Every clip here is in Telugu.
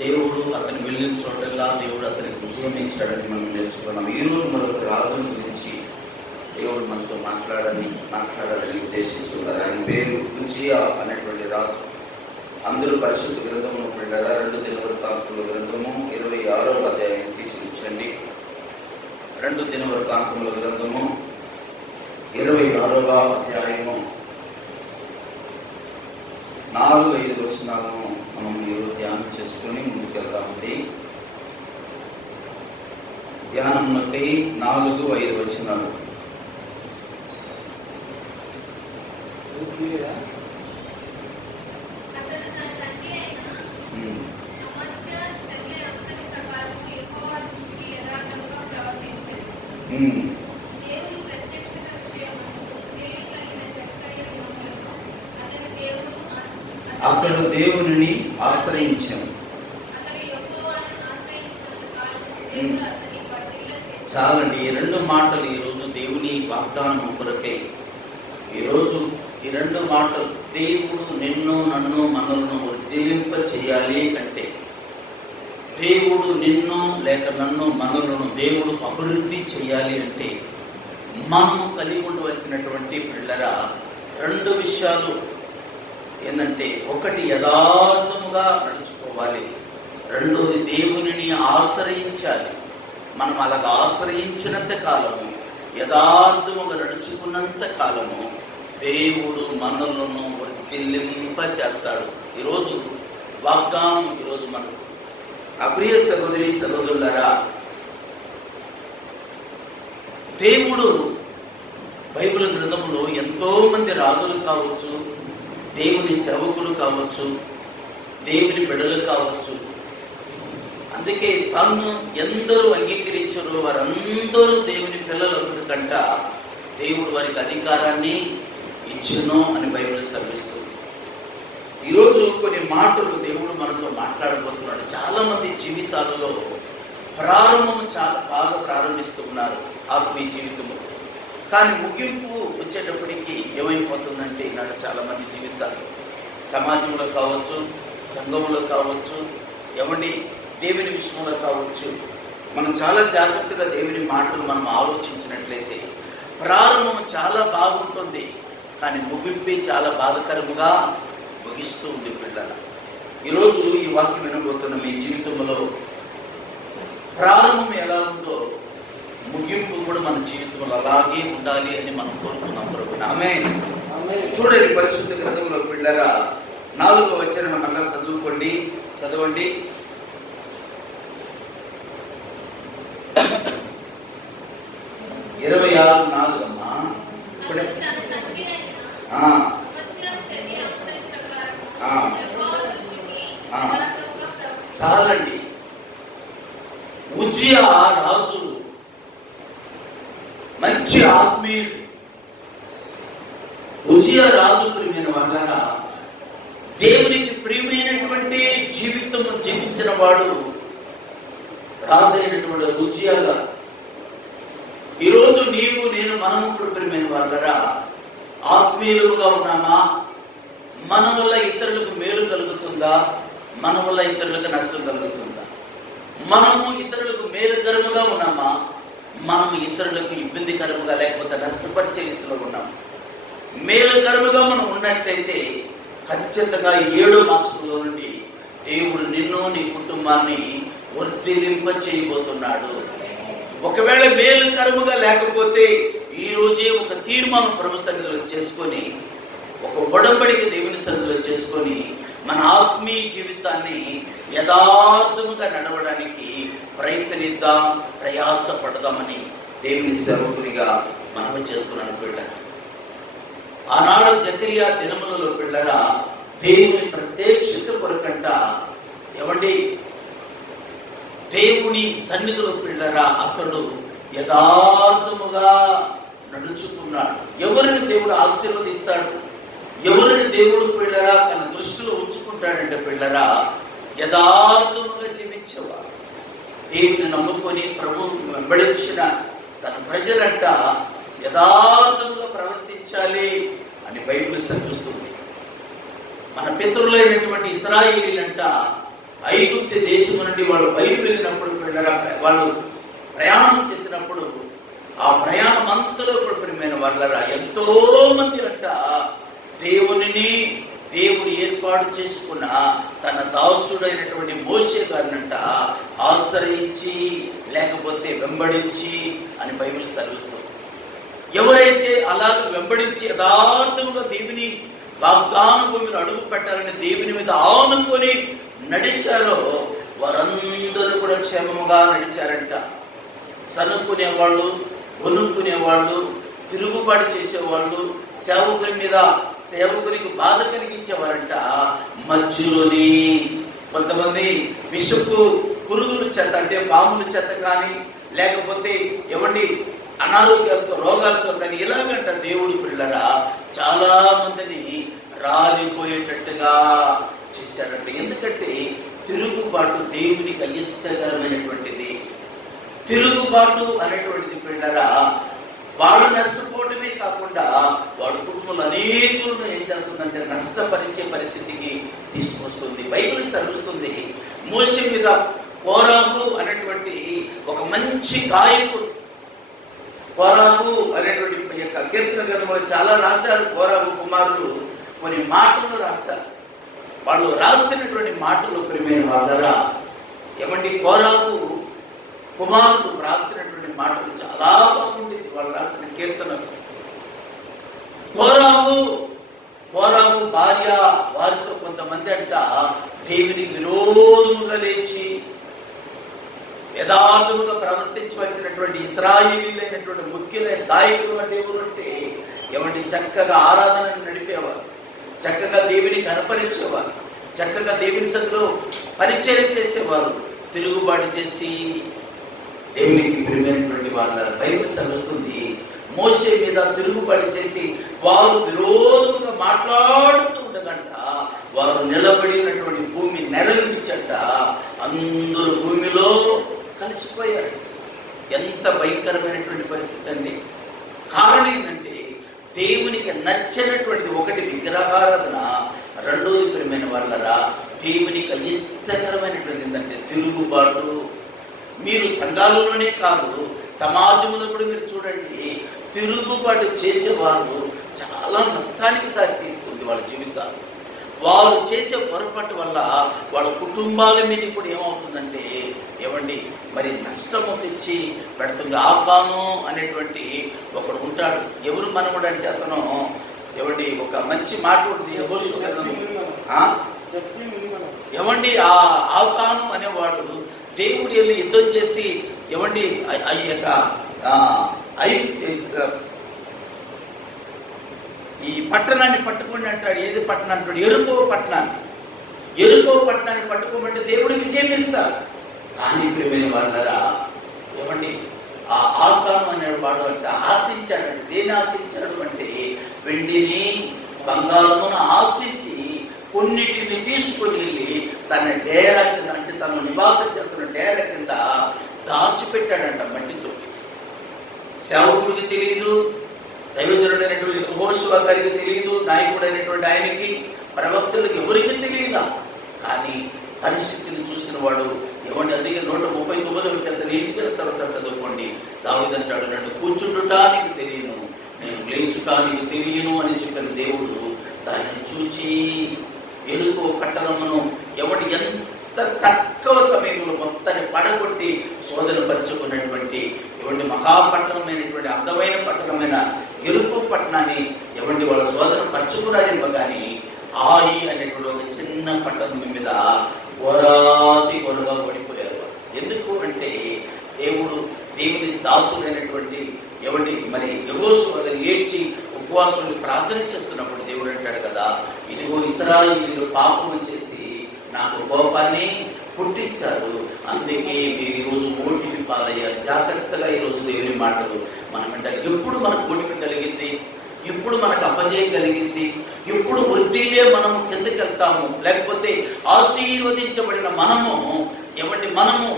దేవుడు అతను వెళ్ళిన చోటల్లా దేవుడు అతనికి విజయం ఇచ్చాడని మనం నేర్చుకున్నాం. ఈరోజు మరొక రాజుల గురించి దేవుడు మనతో మాట్లాడాలని ఉద్దేశించుకున్నారు. ఆయన పేరు ఉజ్జియా అనేటువంటి రాజు. అందరూ పరిశుద్ధ గ్రంథము వెళ్ళారా? 2 దినవృత్తాంతముల గ్రంథము 26వ అధ్యాయం తీసుకొచ్చండి. 2 దినవృత్తాంతముల గ్రంథము 26వ అధ్యాయము 4-5 వచనాలను మనం ఈరోజు ధ్యానం చేసుకొని ముందుకెళ్దామండి. ధ్యానంలోకి 4-5 వచనాలు. అతడు దేవునిని ఆశ్రయించాను. చాలండి. ఈ 2 మాటలు ఈరోజు దేవుని వాగ్దానం కొరకే. ఈరోజు ఈ 2 మాటలు, దేవుడు నిన్ను నన్ను మనలను వర్ధిల్లింప చేయాలి అంటే, దేవుడు నిన్ను లేక నన్ను మనలను దేవుడు అభివృద్ధి చేయాలి అంటే మనము కలిగి ఉండవలసినటువంటి పిల్లరా 2 విషయాలు ఏంటంటే, ఒకటి యథార్థముగా నడుచుకోవాలి, రెండోది దేవునిని ఆశ్రయించాలి. మనం అలాగ ఆశ్రయించినంత కాలము, యథార్థముగా నడుచుకున్నంత కాలము దేవుడు మనలను వర్ధిల్లింప చేస్తాడు. ఈరోజు వాగ్దానం ఈరోజు మనకు. అప్రియ సహోదరి సహోదరులారా, దేవుడు బైబిల్ గ్రంథంలో ఎంతో మంది రాజులు కావచ్చు, దేవుని సేవకులు కావచ్చు, దేవుని బిడ్డలు కావచ్చు, అందుకే తను ఎందరూ అంగీకరించారో వారందరూ దేవుని పిల్లల కంట దేవుడు వారికి అధికారాన్ని ఇచ్చును అని బైబిల్ సెలవిస్తుంది. ఈరోజు కొన్ని మాటలు దేవుడు మనతో మాట్లాడబోతున్నాడు. చాలా మంది జీవితాలలో ప్రారంభం చాలా బాగా ప్రారంభిస్తూ ఉన్నారు ఆత్మీయ జీవితము, కానీ ముగింపు వచ్చేటప్పటికి ఏమైపోతుందంటే ఈనాడు చాలా మంది జీవితాలు సమాజంలో కావచ్చు, సంఘంలో కావచ్చు, దేవుని విషయంలో కావచ్చు, మనం చాలా జాగ్రత్తగా దేవుని మాటలు మనం ఆలోచించినట్లయితే ప్రారంభం చాలా బాగుంటుంది, కానీ ముగింపే చాలా బాధకరముగా ముగిస్తూ ఉంది. పిల్లల ఈరోజు ఈ వాక్యం వినబోతున్న మీ జీవితంలో ప్రారంభం ఎలా ఉందో ముగింపు కూడా మన జీవితంలో అలాగే ఉండాలి అని మనం కోరుకున్నాం ప్రభువుని. ఆమేన్. చూడండి పరిశుద్ధ గ్రంథంలో పిల్లరా 4వ వచనం మళ్ళా చదవండి. 26:4 అమ్మా. ఇప్పుడే చాలండి. ఉజ్జియా రాజు మంచి ఆత్మీయుడు. ఉజ్జియా రాజు ప్రియమైన వాళ్ళరా, దేవునికి ప్రియమైనటువంటి జీవితం జీవించిన వాడు రాజు అయినటువంటి ఉజ్జియా గారు. ఈరోజు నీవు నేను మనము ప్రియమైన వాళ్ళరా ఆత్మీయులుగా ఉన్నామా? మన వల్ల ఇతరులకు మేలు కలుగుతుందా? మన వల్ల ఇతరులకు నష్టం కలుగుతుందా? మనము ఇతరులకు మేలుకరముగా ఉన్నామా? మనము ఇతరులకు ఇబ్బందికరముగా లేకపోతే నష్టపరిచే రీతిలో ఉన్నాము. మేలుకరముగా మనం ఉన్నట్లయితే ఖచ్చితంగా 7వ మాసంలో నుండి దేవుడు నిన్ను నీ కుటుంబాన్ని వర్ధిల్లింప చేయబోతున్నాడు. ఒకవేళ మేలుకరముగా లేకపోతే ఈ రోజే ఒక తీర్మానం ప్రభు సన్నిధిలో చేసుకొని, ఒక ఒడంబడిక దేవుని సన్నిధిలో చేసుకొని మన ఆత్మీయ జీవితాన్ని యథార్థముగా నడవడానికి ప్రయత్నిద్దాం, ప్రయాసపడదామని దేవుని సేవకునిగా మనవి చేస్తున్నాను పిల్లరా. ఆనాడు జకరియా దినములలో పిల్లరా దేవుని ప్రత్యక్షత కొరకంట దేవుని సన్నిధిలో పిల్లరా అతడు యథార్థముగా నడుచుకున్నాడు. ఎవరిని దేవుడు ఆశీర్వదిస్తాడు, ఎవరిని దేవుడు పిల్లరా తన దృష్టిలో ఉంచుకుంటాడంటే పిల్లరా యథార్థముగా జీవించేవాడు. దేవుని నమ్ముకొని ప్రభువును వెంబడించిన తన ప్రజలంట యథార్థముగా ప్రవర్తించాలి అని బైబిల్ సెలవిస్తుంది. మన పితరులైనటువంటి ఇశ్రాయేలీలంట ఐగుప్తు దేశం నుండి వాళ్ళు బయలు వెళ్ళినప్పుడు పిల్లరా, వాళ్ళు ప్రయాణం చేసినప్పుడు ఆ ప్రయాణం అంతలో కూడా ప్రియమైన వాళ్ళరా ఎంతో మంది అంట దేవుడు ఏర్పాటు చేసుకున్న తన దాసుడైనటువంటి మోషే గారినంట ఆశ్రయించి లేకపోతే వెంబడించి అని బైబిల్ సెలవిస్తుంది. ఎవరైతే అలాగ వెంబడించి యథార్థముగా దేవుని వాగ్దాన భూమిలో అడుగు పెట్టాలని దేవుని మీద ఆనుకొని నడిచారో వారందరూ కూడా క్షేమముగా నడిచారంట. సనుక్కునేవాళ్ళు, వణుక్కునేవాళ్ళు, తిరుగుబాటు చేసేవాళ్ళు, సేవకునికి బాధ కలిగించేవారంట. మధ్యలోని కొంతమంది విషపు పురుగుల చేత అంటే పాముల చేత కానీ లేకపోతే అనారోగ్యాలతో రోగాలతో కానీ ఇలాగంట దేవుడు పిల్లరా చాలా మందిని రాలిపోయేటట్టుగా చేశారంట. ఎందుకంటే తిరుగుబాటు దేవునికి అయిష్టకరమైనటువంటిది. తిరుగుబాటు అనేటువంటిది పిల్లరా వాళ్ళు నష్టపోవడమే కాకుండా వాళ్ళ కుటుంబంలో అనేకులను ఏం చేస్తుందంటే నష్టపరిచే పరిస్థితికి తీసుకొస్తుంది. బైబిల్ చదువుతుంది మోషే మీద కోరాహు అనేటువంటి ఒక మంచి గాయకుడు, కోరాహు అనేటువంటి యొక్క కీర్తన గ్రంథంలో చాలా రాశారు. కోరాహు కుమారులు కొన్ని మాటలు రాశారు. వాళ్ళు రాసినటువంటి మాటలు ప్రియమైన వాళ్ళరా కోరాహు కుమారులు రాసినటువంటి మాటలు చాలా బాగుండేది. వాళ్ళు రాసిన కీర్తనలు కోరాహు భార్య వారితో కొంతమంది అంట దేవునికి విరోధముగా లేచి యథార్థముగా ప్రవర్తించవలసినటువంటి ఇశ్రాయేలీయులైనటువంటి ముఖ్యులైన గాయకులు అంటే ఎవరంటే చక్కగా ఆరాధనను నడిపేవారు, చక్కగా దేవుని కనపరిచేవారు, చక్కగా దేవుని సన్నిధిలో పరిచయం చేసేవారు. తిరుగుబాటు చేసి దేవునికి ప్రియమైనటువంటి వాళ్ళ బైబిల్ చదువుతుంది మోషే మీద తిరుగుబాటు చేసి వారు విరోధంగా మాట్లాడుతూ ఉండగంట వారు నిలబడినటువంటి భూమి నెరవేర్చట అందరూ భూమిలో కలిసిపోయారు. ఎంత భయంకరమైనటువంటి పరిస్థితి అండి. కారణం ఏంటంటే దేవునికి నచ్చినటువంటిది ఒకటి విగ్రహారాధన, రెండోది ప్రియమైన వాళ్ళరా దేవునికి ఇష్టకరమైనటువంటి ఏంటంటే తిరుగుబాటు. మీరు సంఘాలలోనే కాదు సమాజంలో కూడా మీరు చూడండి, తిరుగుబాటు చేసేవారు చాలా నష్టానికి దారి తీసుకుంది వాళ్ళ జీవితాలు. వారు చేసే పొరపాటు వల్ల వాళ్ళ కుటుంబాల మీద కూడా ఏమవుతుందంటే మరి నష్టము తెచ్చి పెడుతుంది. ఆకాను అనేటువంటి ఒకడు ఉంటాడు. ఎవరు మనముడు అంటే అతను ఒక మంచి మాట ఉంటుంది. ఆ ఆకాను అనేవాడు దేవుడు వెళ్ళి యుద్ధం చేసి ఈ పట్టణాన్ని పట్టుకోండి అంటాడు. ఏది పట్టణం అంటాడు? ఎరుకో పట్టణాన్ని పట్టుకోమంటే దేవుడు విజయం ఇస్తారు. కానీ ప్రియమైన వాళ్ళరా ఆ ఆకాను అనేవాడు అంటే ఆశించాడంటే దేని ఆశించాడు అంటే వెండిని బంగారమును ఆశించి కొన్నిటిని తీసుకొని వెళ్ళి తన డేరా కింద అంటే తను నివాసం చేస్తున్న డేరా కింద దాచిపెట్టాడంట మట్టితో. సేవకుడికి తెలియదు, దైవజనుడైనటువంటి యెహోషువ గారికి తెలియదు, నాయకుడైనటువంటి ఆయనకి, ప్రవక్తలకు ఎవరికి తెలియదా. కానీ పరిస్థితిని చూసిన వాడు అందుకే 139 ఇంటికి తర్వాత చదువుకోండి. దావీదు అంటాడు, నన్ను కూర్చుండటానికి తెలియను, నేను లేచటానికి తెలియను అని చెప్పిన దేవుడు దాన్ని చూచి ఎరుకో పట్టణమును ఎంత తక్కువ సమయంలో మొత్తాన్ని పడగొట్టి శోధనపరుచుకున్నటువంటి మహాపట్టణమైనటువంటి అందమైన పట్టణమైన ఎరుకో పట్టణాన్ని వాళ్ళ శోధన పరుచుకున్నారేమో కానీ ఆయి అనేటువంటి ఒక చిన్న పట్టణం మీద గొరగా పడిపోయారు. ఎందుకు అంటే దేవుని దాసుడైనటువంటి మరి యెహోషువ ఏడ్చి ఉపవాసుని ప్రార్థన చేస్తున్నప్పుడు దేవుడు అంటాడు కదా, ఇదిగో ఇశ్రాయేలీయులు పాపం చేసి నాకు కోపాన్ని పుట్టించారు, అందుకే మీరు ఈరోజు ఓటికి పాలయ్యారు. జాగ్రత్తగా ఈరోజు దేవుని మాటలు మనం వింటారు. ఎప్పుడు మనకు ఓటికి కలిగింది, ఎప్పుడు మనకు అపజయం కలిగింది, ఎప్పుడు వృద్ధిలే మనము కిందకి వెళ్తాము, లేకపోతే ఆశీర్వదించబడిన మనము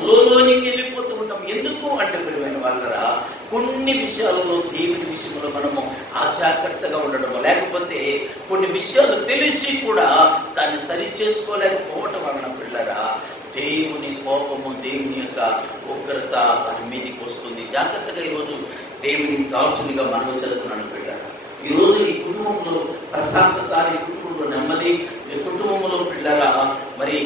లోనికి వెళ్ళిపోతూ ఉంటాం. ఎందుకు అంటే ప్రియమైన వాళ్ళరా కొన్ని విషయాలలో దేవుని విషయంలో మనము అజాగ్రత్తగా ఉండడము, లేకపోతే కొన్ని విషయాలు తెలిసి కూడా దాన్ని సరి చేసుకోలేకపోవటం వలన పిల్లరా దేవుని కోపము, దేవుని యొక్క ఉగ్రత వారి మీదకి వస్తుంది. జాగ్రత్తగా ఈరోజు దేవుని దాసునిగా మనవి చేస్తున్నాను బిడ్డ. ఈరోజు ఈ కుటుంబంలో ప్రశాంతత, ఈ కుటుంబంలో నెమ్మది, ఈ కుటుంబంలో పిల్లరా మరి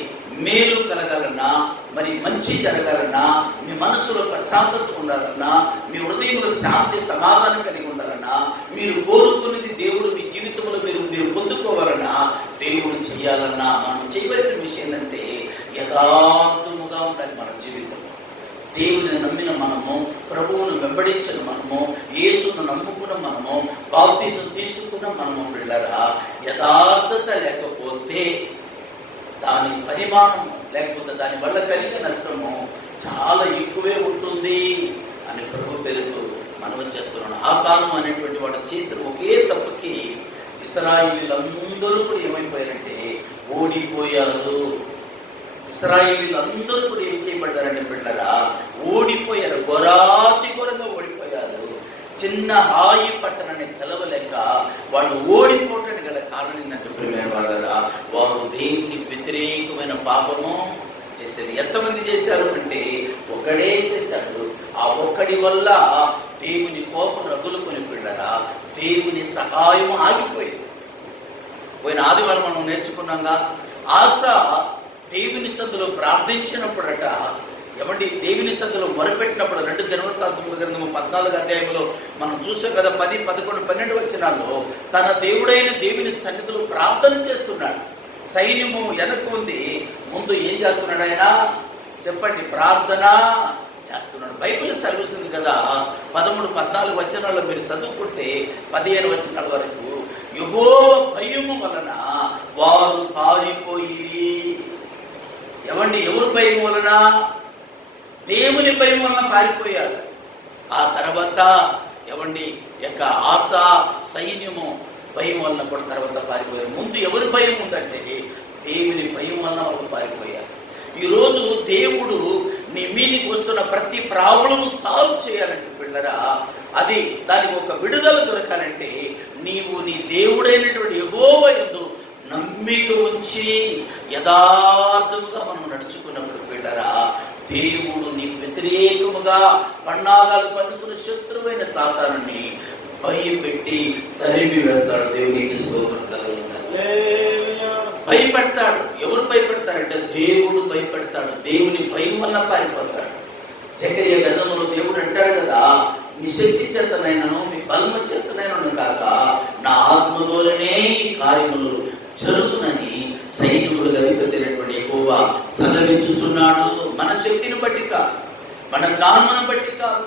మేలు కలగాలన్నా, మరి మంచి జరగాలన్నా, మీ మనసులో ప్రశాంతత ఉండాలన్నా, మీ హృదయంలో శాంతి సమాధానం కలిగి ఉండాలన్నా, మీరు కోరుకునేది దేవుడు మీ జీవితంలో మీరు పొందుకోవాలన్నా, దేవుడు చేయాలన్నా, మనం చేయవలసిన విషయం ఏంటంటే యథార్థముగా ఉండాలి మన జీవితం. దేవుని నమ్మిన మనము, ప్రభువును వెంబడించిన మనము, యేసును నమ్ముకున్న మనము, బాప్తిసం తీసుకున్న మనము పిల్లరా, యథార్థత లేకపోతే దాని పరిమాణం లేకపోతే దాని వల్ల కలిగే నష్టము చాలా ఎక్కువే ఉంటుంది అని ప్రభు పేరుతో మనం చేస్తున్నాను. ఆకాను అనేటువంటి వాడు చేసిన ఒకే తప్పుకి ఇశ్రాయేలీయులందరూ కూడా ఏమైపోయారంటే ఓడిపోయారు. ఇశ్రాయేలీయులందరూ కూడా ఏం చేయబడ్డారంటే బిడ్డరా, ఓడిపోయారు. ఘోరంగా ఓడిపోయారు. చిన్న హాయి పట్టణాన్ని తెలవలేక వాళ్ళు ఓడిపోవటానికి గల కారణం ఏంటంటే ప్రియమైన వాళ్ళరా, వారు దేవునికి వ్యతిరేకమైన పాపము చేశారు. ఎంతమంది చేశారు అంటే ఒకడే చేశాడు. ఆ ఒక్కడి వల్ల దేవుని కోపం రగులుకొని పిల్లరా, దేవుని సహాయం ఆగిపోయింది. పోయిన ఆదివారం మనం నేర్చుకున్నాగా, ఆశ దేవుని సందులో ప్రార్థించినప్పుడట, ఏమండి దేవుని సందులో మొరపెట్టినప్పుడు 2 దినవృత్తాంతముల గ్రంథము 14వ అధ్యాయంలో మనం చూసాం కదా, 10, 11, 12 వచనాల్లో తన దేవుడైన దేవుని సన్నిధిలో ప్రార్థన చేస్తున్నాడు. సైన్యము వెనక్కు ఉంది, ముందు ఏం చేస్తున్నాడు ఆయన చెప్పండి? ప్రార్థన చేస్తున్నాడు. బైబిల్ చదివిస్తుంది కదా, 13, 14 వచనాల్లో మీరు చదువుకుంటే 15 వచనాల వరకు యెహోవా భయము వలన వారు పారిపోయి. ఏమండి ఎవరు భయం వలన? దేవుని భయం వలన పారిపోయారు. ఆ తర్వాత ఏమండి యొక్క ఆశ సైన్యము భయం వలన కూడా తర్వాత పారిపోయారు. ముందు ఎవరి భయం ఉందంటే దేవుని భయం వలన వాళ్ళు పారిపోయారు. ఈరోజు దేవుడు నీ మీదకి వస్తున్న ప్రతి ప్రాబ్లము సాల్వ్ చేయాలంటే పిల్లరా, అది దానికి ఒక విడుదల దొరకాలంటే నీవు నీ దేవుడైనటువంటి యెహోవా యందు నమ్మిక ఉంచి యథార్థముగా మనం నడుచుకున్నప్పుడు పిల్లరా, దేవుడు నీకు వ్యతిరేకముగా పన్నాగాలు పన్నుకున్న శత్రువైన సాతానుని భయపెట్టి తరిమి వేస్తాడు. దేవునికి స్తోత్రం కలుగుతుంది. భయపెడతాడు. ఎవరు భయపెడతారంటే దేవుడు భయపెడతాడు. దేవుని భయం వల్ల పారిపోతాడు. జకర్యా గ్రంథంలో దేవుడు అంటాడు కదా, మీ శక్తి చేతనైనను మీ బలము చేతనైనను కాక నా ఆత్మ ద్వారానే ఈ కార్యములు జరుగునని సైనికుడు గదిపెట్టినటువంటి యెహోవా సెలవించుచున్నాడు. మన శక్తిని బట్టి కాదు, మన జ్ఞానమును బట్టి కాదు.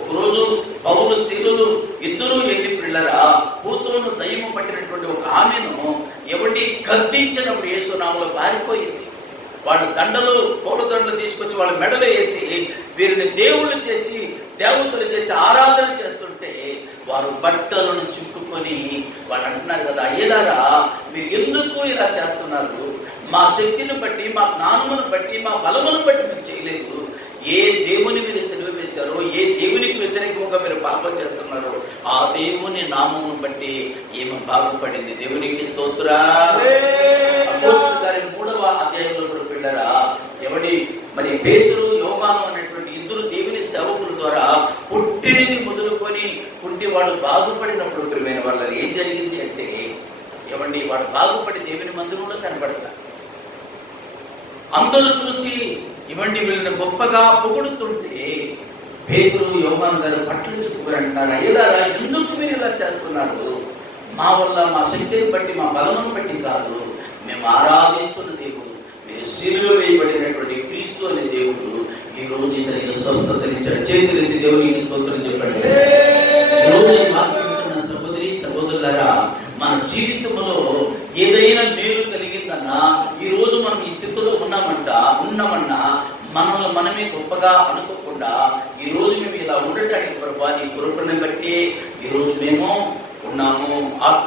ఒకరోజు పౌలు శీలులు ఇద్దరు వెళ్ళి పిల్లరా, పూతోను దయ్యము పట్టినటువంటి ఒక ఆమెను ఎవరిని గద్దించినప్పుడు యేసునామములో పారిపోయింది. వాళ్ళు దండలు, పూలదండలు తీసుకొచ్చి వాళ్ళ మెడలో వేసి వీరిని దేవుళ్ళు చేసి దేవతలు చేసి ఆరాధన చేస్తుంటే వారు బట్టలను చింపుకొని వాళ్ళు అంటున్నారు కదా, అయ్యలారా మీరు ఎందుకు ఇలా చేస్తున్నారు? మా శక్తిని బట్టి, మా జ్ఞానమును బట్టి, మా బలమును బట్టి మీరు చేయలేదు. ఏ దేవుని మీరు సెలవు వేశారో, ఏ దేవునికి వ్యతిరేకంగా మీరు పాపం చేస్తున్నారో ఆ దేవుని నామమును బట్టి ఏమి బాగుపడింది. దేవునికి స్తోత్రా. అపోస్తలుల కార్యం 3వ అధ్యాయంలో కూడా పిల్లరా, ఎవడి మరి పేతురు, యోహాను అనేటువంటి ఇద్దరు దేవుని సేవకుల ద్వారా పుట్టినిని మొదలుకొని వాడు బాగుపడినప్పుడు ప్రియమైన వాళ్ళ ఏం జరిగింది అంటే, ఏమండి వాడు బాగుపడి దేవుని మందిరంలో కనబడతారు. అందరూ చూసి ఇవ్వండి వీళ్ళని గొప్పగా పొగుడుతుంటే పేతురు, యోహాను గారు పట్టించుకుని అంటారు, అయ్యలారా ఎందుకు మీరు ఇలా చేస్తున్నారు? మా వల్ల, మా శక్తిని బట్టి, మా బలమును బట్టి కాదు, మేము ఆరాధిస్తున్న దేవుడు, మీరు శిలువ వేయబడినటువంటి క్రీస్తు అనే దేవుడు ఈ రోజు ఇతనికి స్వస్థతనిచ్చాడు. చేతులెత్తి దేవునికి స్తోత్రం చెప్పండి. ఈ రోజు ఈ వాక్యం వింటున్న సహోదరి సహోదరులారా, మన జీవితంలో ఏదైనా మేలు కలిగిందన్నా, ఈ రోజు మనం ఈ స్థితిలో ఉన్నామన్నా మనల్ని మనమే గొప్పగా అనుకోకుండా ఈ రోజు మేము ఇలా ఉండటానికి ప్రభువా నీ కృపను బట్టి ఈ రోజు మేము ఉన్నాము. ఆశ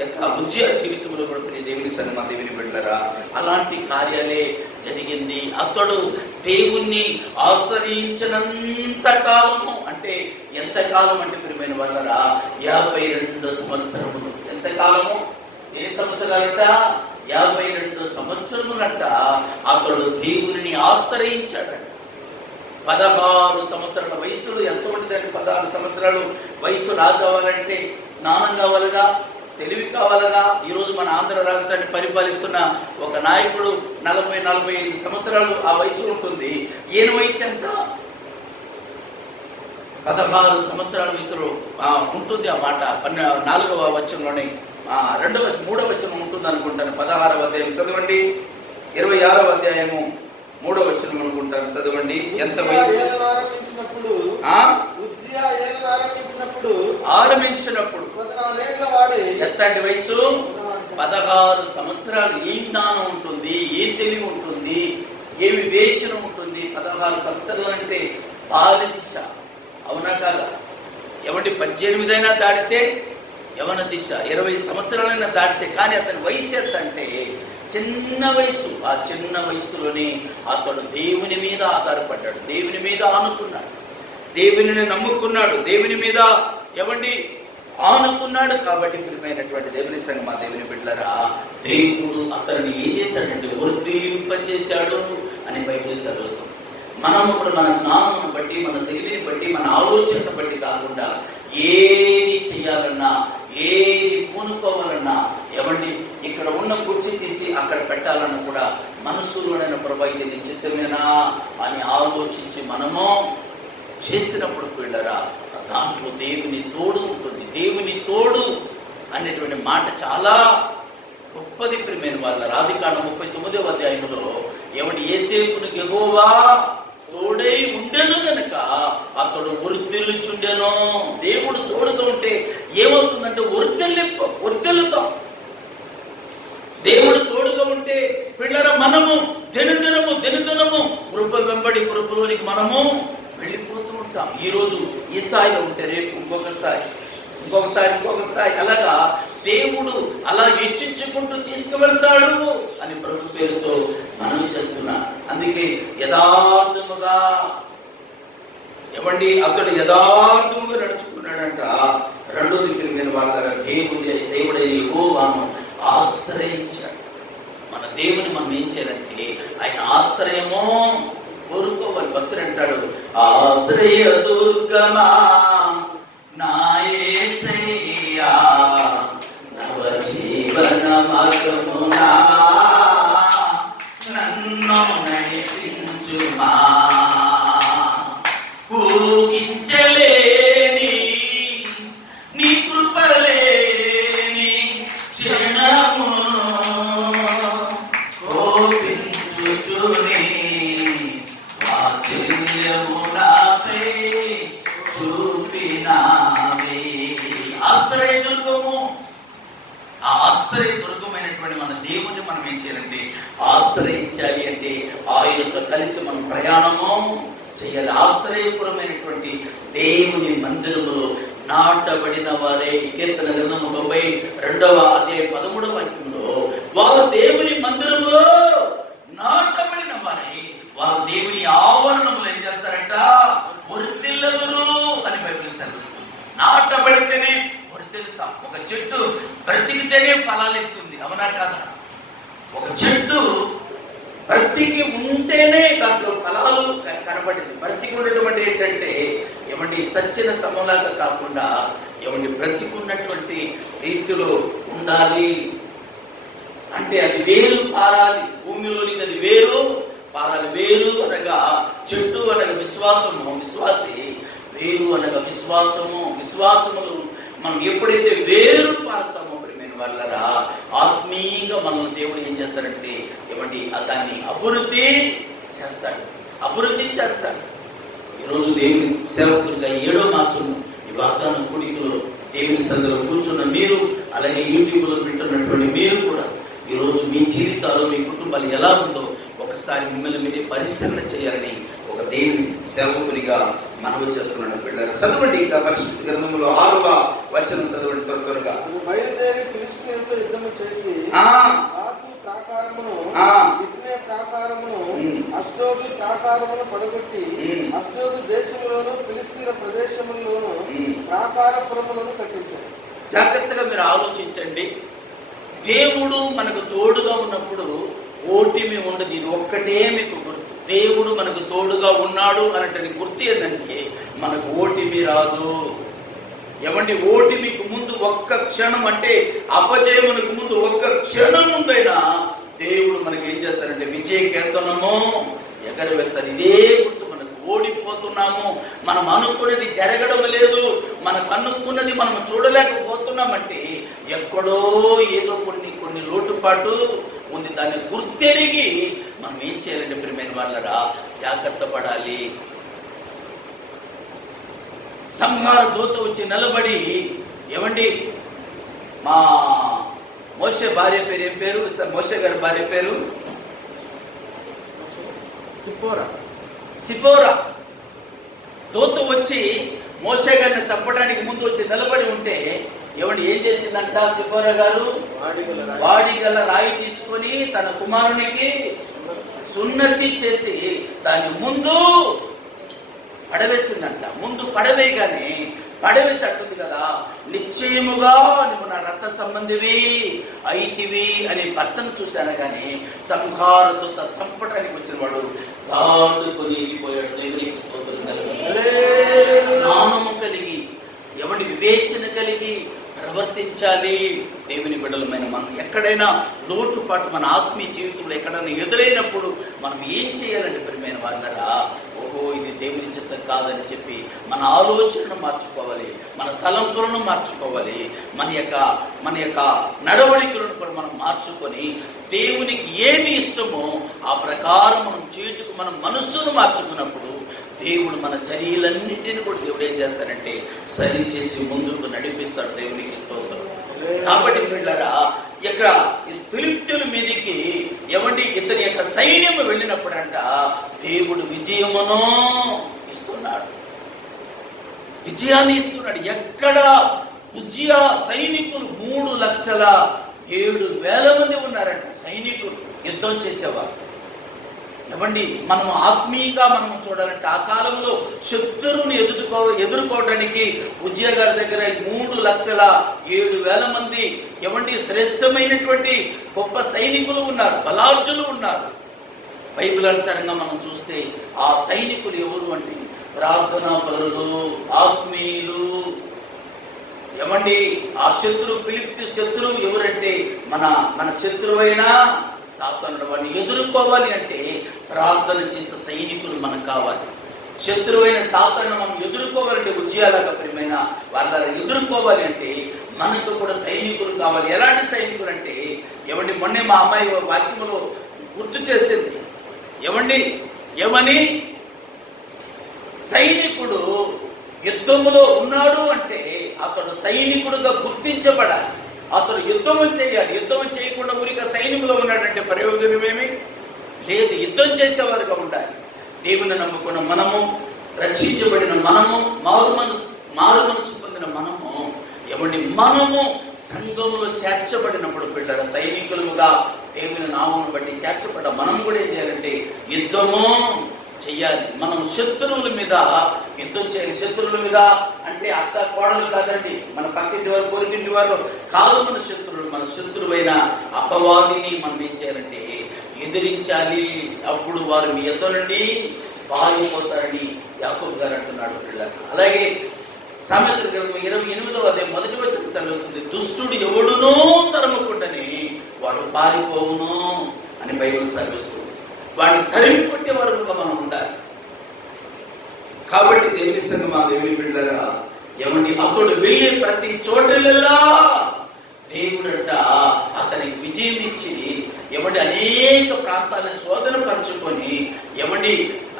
యొక్క బుజ్జి జీవితంలో కూడా దేవుని సన్నిధి, దేవుని బిడ్డలారా, అలాంటి కార్యాలే జరిగింది. అతడు దేవుణ్ణి ఆశ్రయించినంత కాలము, అంటే ఎంతకాలం అంటే ప్రియమైన వాళ్ళరా 52 సంవత్సరములు. ఎంతకాలము? ఏ సంవత్సరాలట? 52 సంవత్సరములంట అతడు దేవుని ఆశ్రయించాడంట. 16 సంవత్సరాల వయసులో ఎంత ఉంటుందంటే 16 సంవత్సరాలు వయసు రాజు కావాలంటే జ్ఞానం కావాలగా, తెలివి కావాలగా. ఈరోజు మన ఆంధ్ర రాష్ట్రాన్ని పరిపాలిస్తున్న ఒక నాయకుడు 40-45 సంవత్సరాలు ఆ వయసు ఉంటుంది. ఈయన వయసు ఎంత? 16 సంవత్సరాల వయసులో ఉంటుంది. ఆ మాట 4వ వచనంలోనే 3వ వచనం ఉంటుంది అనుకుంటాను. 16వ అధ్యాయం చదవండి. 26వ అధ్యాయము 3వ వచనం అనుకుంటాను, చదవండి. ఎంత వయసు? ఆరంభించినప్పుడు ఎంతంటి వయసు? 16 సంవత్సరాలు. ఏం జ్ఞానం ఉంటుంది, ఏం తెలివి ఉంటుంది, ఏమి వివేచన ఉంటుంది. 16 సంవత్సరాలు అంటే బాలదిశ, అవునా కాదా? ఎవరి 18 అయినా దాటితే యవన దిశ, 20 సంవత్సరాలైనా దాటితే. కానీ అతని వయసు ఎంత అంటే చిన్న వయసు. ఆ చిన్న వయసులోనే అతడు దేవుని మీద ఆధారపడ్డాడు, దేవుని మీద ఆనుకున్నాడు, దేవుని నమ్ముకున్నాడు, దేవుని మీద ఆనుకున్నాడు. కాబట్టి ప్రియమైనటువంటి దేవుని సంగమా, దేవుని బిడ్డలారా, దేవుడు అతన్ని ఏం చేశాడంటే వర్ధిల్లింపచేశాడు అని బైబిల్ చదువుతాం. మనము కూడా మన జ్ఞానం బట్టి, మన తెలివిని బట్టి, మన ఆలోచనను బట్టి కాకుండా ఏది చేయాలన్నా, ఏది పూనుకోవాలన్నా, ఇక్కడ ఉన్న కుర్చీ తీసి అక్కడ పెట్టాలన్నా కూడా మనసులోనైన ప్రభా ఇది చిత్తమేనా అని ఆలోచించి మనము చేసినప్పుడు పిల్లరా దాంట్లో దేవుని తోడు ఉంటుంది. దేవుని తోడు అనేటువంటి మాట చాలా గొప్పది ప్రియమైన వాళ్ళ. ఆదికాండం 39వ అధ్యాయంలో యేసేపును యెహోవా తోడై ఉండెను గనుక అతడు వర్ధిల్లుచుండెను. దేవుడు తోడుగా ఉంటే ఏమవుతుందంటే వర్ధిల్లుతాం. దేవుడు తోడుగా ఉంటే పిల్లల మనము దినదినము కృప వెంబడి కృపలోనికి మనము వెళ్ళిపోతూ ఉంటాం. ఈరోజు ఈ స్థాయిలో ఉంటే రేపు ఇంకొక స్థాయి అలాగా దేవుడు అలా హెచ్చించుకుంటూ తీసుకువెళ్తాడు అని ప్రభు పేరుతో మనం చేస్తున్నా. అందుకే యథార్థముగా అతడు యథార్థముగా నడుచుకున్నాడంట. రెండోది ప్రియమైన వాళ్ళ దేవుడే యెహోవాను ఆశ్రయించాడు. మన దేవుని మనం ఏం చేయాలంటే ఆయన ఆశ్రయమో కోరుకోవాలి. భక్తుడు అంటాడు, ఆశ్రయ దుర్గమా నా యేసయ్యా నవ జీవన మార్గమునా నన్ను నడిపించుమా, ఊహించలేని నీ కృపలేని క్షణము కోపించుచుని వాత్సల్యము నాపై చూపినావే. ఆశ్రయదుర్గము. ఆ ఆశ్రయదుర్గమైనటువంటి మన దేవుణ్ణి మనం ఏం చేయాలంటే ఆశ్రయించాలి. అంటే ఆయనతో కలిసి మనం ప్రయాణము చేయాలి. ఆశ్రయపురమైనటువంటి దేవుని మందిరములో నాటబడిన వారే. కీర్తన గ్రంథము 92వ అధ్యాయం 13వ వాక్యంలో వారు దేవుని మందిరములో నాటబడిన వారే, వారు దేవుని ఆవరణములు ఏం చేస్తారంట? వర్ధిల్లుదురు అని బైబిల్ సెలవిస్తుంది. నాటబడితేనే వర్ధిల్లుతాం. ఒక చెట్టు బ్రతికితేనే ఫలాలు ఇస్తుంది, అవునా కాదా? ఒక చెట్టు బ్రతికి ఉంటేనే దాంట్లో ఫలాలు కనబడింది. బ్రతికి ఉండేటువంటి ఏంటంటే సచ్చిన సమలాగా కాకుండా బ్రతికి ఉన్నటువంటి రీతిలో ఉండాలి. అంటే అది వేరు పారాలి, భూమిలోనికి అది వేరు పారాలి. వేరు అనగా చెట్టు అనగా విశ్వాసము, విశ్వాసి. వేరు అనగా విశ్వాసములు మనం ఎప్పుడైతే వేరు పారుతామో ప్రియమైన వాళ్ళరా, ఆత్మీయంగా మనల్ని దేవుడు ఏం చేస్తారంటే దాన్ని అభివృద్ధి చేస్తాడు. ఈరోజు దేవుని సేవకులుగా 7వ మాసము ఈ వాగ్దాన కూడికలో దేవుని సందులో కూర్చున్న మీరు, అలాగే యూట్యూబ్లో వింటున్నటువంటి మీరు కూడా ఈరోజు మీ జీవితాలు, మీ కుటుంబాలు ఎలా ఉందో ఒకసారి మిమ్మల్ని మీరే పరిశీలన చేయాలని ఒక దేవుని సేవకునిగా మనవి చేస్తున్నాడు. పిల్లలు చదవండి. ఇంకా పరిశుద్ధ గ్రంథంలో 6వ వచనం చదవండి త్వరగా. బయలుదేరి ఫిలిష్తీయులతో యుద్ధము చేసి ప్రాకారమును అష్డోదు ప్రాకారమును పడగొట్టి అష్డోదు దేశములోను ఫిలిష్తీయుల ప్రదేశములోను ప్రాకారపురములను కట్టించాడు. జాగ్రత్తగా మీరు ఆలోచించండి. దేవుడు మనకు తోడుగా ఉన్నప్పుడు ఓటిమి ఉండదు. ఇది ఒక్కటే మీకు గుర్తు. దేవుడు మనకు తోడుగా ఉన్నాడు అనటానికి గుర్తు ఏంటంటే మనకు ఓటిమి రాదు. ఏమండి, ఓటిమికి ముందు ఒక్క క్షణం, అంటే అపజయమునకు ముందు ఒక్క క్షణం ముందైనా దేవుడు మనకి ఏం చేస్తారంటే విజయ కేతనము ఎగరవేస్తారు. ఇదే గుర్తు. మనకు ఓడిపోతున్నాము, మనం అనుకున్నది జరగడం లేదు, మనకు అనుకున్నది మనం చూడలేకపోతున్నామంటే ఎక్కడో ఏదో కొన్ని లోటుపాటు ఉంది. దాన్ని గుర్తెరిగి మనం ఏం చేయాలంటే ప్రియమైన వాళ్ళరా, జాగ్రత్త పడాలి. సంహార దూత వచ్చి నిలబడి, ఏమండి మా మోషే భార్య పేరు ఏం పేరు? మోషే గారి భార్య పేరు సిపోరా. దూత వచ్చి మోషే గారిని చంపడానికి ముందు వచ్చి నిలబడి ఉంటే ఏమండి ఏం చేసిందంట సిపోరా గారు? వాడిగల రాయి తీసుకొని తన కుమారునికి సున్నతి చేసి దాని ముందు పడవేసిందంట. ముందు పడవేయగానే పడవేసి అంటుంది కదా, నిశ్చయముగా నువ్వు నా రక్త సంబంధివి అయితివి అని భర్తను చూశాను. కానీ సంహారతో చంపడానికి వచ్చిన వాడు దాటుకొని వెళ్ళిపోయాడు. దేవునికి స్తోత్రం కలుగును. జ్ఞానము కలిగి, ఎవడి వివేచన కలిగి ప్రవర్తించాలి. దేవుని బిడ్డలమైన మనం ఎక్కడైనా లోటుపాటు మన ఆత్మీయ జీవితంలో ఎక్కడైనా ఎదురైనప్పుడు మనం ఏం చేయాలంటే ప్రియమైన వాళ్ళరా, ఓహో ఇది దేవుని చిత్తం కాదని చెప్పి మన ఆలోచనను మార్చుకోవాలి, మన తలంపులను మార్చుకోవాలి, మన యొక్క నడవడికలను కూడా మనం మార్చుకొని దేవునికి ఏది ఇష్టమో ఆ ప్రకారం మనం చేయుటకు మన మనస్సును మార్చుకున్నప్పుడు దేవుడు మన చర్యలన్నింటినీ కూడా దేవుడు ఏం చేస్తారంటే సరి చేసి ముందుకు నడిపిస్తాడు. దేవునికి స్తోత్రం. కాబట్టి పిల్లరా, ఇక్కడ ఈ ఫిలిష్తీయుల మీదకి ఏమండి ఇతని యొక్క సైన్యం వెళ్ళినప్పుడంట దేవుడు విజయమును ఇస్తున్నాడు, విజయాన్ని ఇస్తున్నాడు. ఎక్కడ ఉజ్జియా సైనికులు 3,07,000 మంది ఉన్నారంట. సైనికులు యుద్ధం చేసేవారు. ఏమండి మనం ఆత్మీయంగా మనం చూడాలంటే ఆ కాలంలో శత్రువుని ఎదుర్కోవడానికి ఉజ్జియా గారి దగ్గర 3,07,000 మంది ఏమండి శ్రేష్టమైనటువంటి గొప్ప సైనికులు ఉన్నారు, బలార్జులు ఉన్నారు. బైబిల్ అనుసారంగా మనం చూస్తే ఆ సైనికులు ఎవరు అంటే ప్రార్థనా పరులు, ఆత్మీయులు. ఏమండి ఆ ఫిలిష్తీయుల శత్రువు ఎవరంటే మన శత్రువైన సాతానుడు. వాడిని ఎదుర్కోవాలి అంటే ప్రార్థన చేసే సైనికులు మనకు కావాలి. శత్రువైన సాతాను మనం ఎదుర్కోవాలంటే ఉజ్జియాలాగా ప్రియమైన వాళ్ళ ఎదుర్కోవాలి అంటే మనకు కూడా సైనికులు కావాలి. ఎలాంటి సైనికులు అంటే ఏమండి మొన్నే మా అమ్మాయి వాక్యములో గుర్తు చేసింది. ఏమని సైనికుడు యుద్ధములో ఉన్నాడు అంటే అతడు సైనికుడుగా గుర్తించబడాలి. అతడు యుద్ధం చేయాలి. యుద్ధం చేయకుండా ఊరిక సైనికులో ఉన్నాడంటే ప్రయోజనం ఏమీ లేదు. యుద్ధం చేసేవారుగా ఉండాలి. దేవుని నమ్ముకున్న మనము, రక్షించబడిన మనము, మారు మనసు పొందిన మనము, మనము సంఘములో చేర్చబడినప్పుడు పిల్లల సైనికులుగా దేవుని నామమును బట్టి చేర్చబడ్డ మనం కూడా ఏం చేయాలంటే యుద్ధము చెయ్యాలి. మనం శత్రువుల మీద యుద్ధం చేయాలి. శత్రువుల మీద అంటే అత్త కోడలు కాదండి, మన పక్కింటి వారు, పొరిగింటి వారు కాదు మన శత్రువులు. మన శత్రువైన అపవాదిని మనం ఏం చేయాలంటే ఎదిరించాలి. అప్పుడు వారు మీ యుద్ధం నుండి పారిపోతారని యాకోబు గారు అంటున్నాడు పిల్లలు. అలాగే సామెతల గ్రంథం 28వ అధ్యాయం 1వ వచనం సెలవుస్తుంది, దుష్టుడు ఎవడునో తరమకుండానే వాడు పారిపోవును అని బైబిల్ సెలవిస్తుంది. వాడిని తరిమి కొట్టే వరకుగా మనం ఉండాలి. కాబట్టి దేవుని సంఘం, మా దేవుని బిడ్డలారా, అతడు వెళ్ళే ప్రతి చోటలల్లా దేవుడంట అతనికి విజయం ఇచ్చి అనేక ప్రాంతాలను శోధన పంచుకొని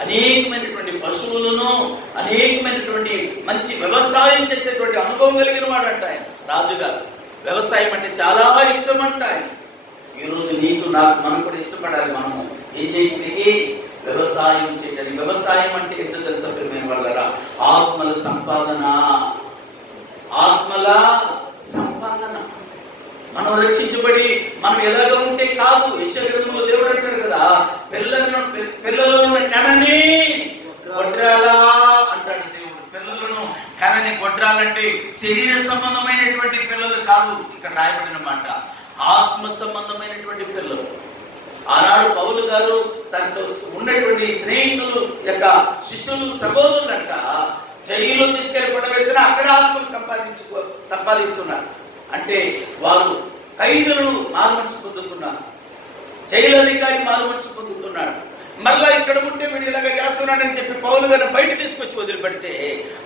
అనేకమైనటువంటి పశువులను, అనేకమైనటువంటి మంచి వ్యవసాయం చేసేటువంటి అనుభవం కలిగిన వాడంట ఆయన రాజుగారు. వ్యవసాయం అంటే చాలా ఇష్టం అంట ఆయన. ఈరోజు నీకు నాకు మనం కూడా ఇష్టపడాలి. మనము ఏం చేయడానికి? వ్యవసాయం చేయడానికి. వ్యవసాయం అంటే ఎంతో తెలుసా ప్రియమైన వాళ్ళరా? ఆత్మల సంపాదన. ఆత్మల సంపాదన. మనం రక్షించబడి మనం ఎలాగ ఉంటే కాదు. యెషయా దేవుడు అంటాడు కదా, పిల్లలను కనని గొడ్రాలా అంటాడు దేవుడు. పిల్లలను కనని గొడ్రాలంటే శరీర సంబంధమైనటువంటి పిల్లలు కాదు ఇక్కడ రాయబడిన మాట. ఆత్మ సంబంధమైనటువంటి పిల్లలు. ఆనాడు పౌలు గారు తనతో ఉన్నటువంటి స్నేహితులు యొక్క శిష్యులు సహోదరులంట జైలు తీసుకెళ్లి పడవేసిన అక్కడ ఆత్మను సంపాదిస్తున్నారు. అంటే వారు ఖైదులను మారుమనసు పొందుతున్నారు, జైలు అధికారి మారుమనసు పొందుతున్నాడు. మళ్ళా ఇక్కడ ఉంటే వీడు ఇలాగ చేస్తున్నాడని చెప్పి పౌలు గారిని బయట తీసుకొచ్చి వదిలిపెడితే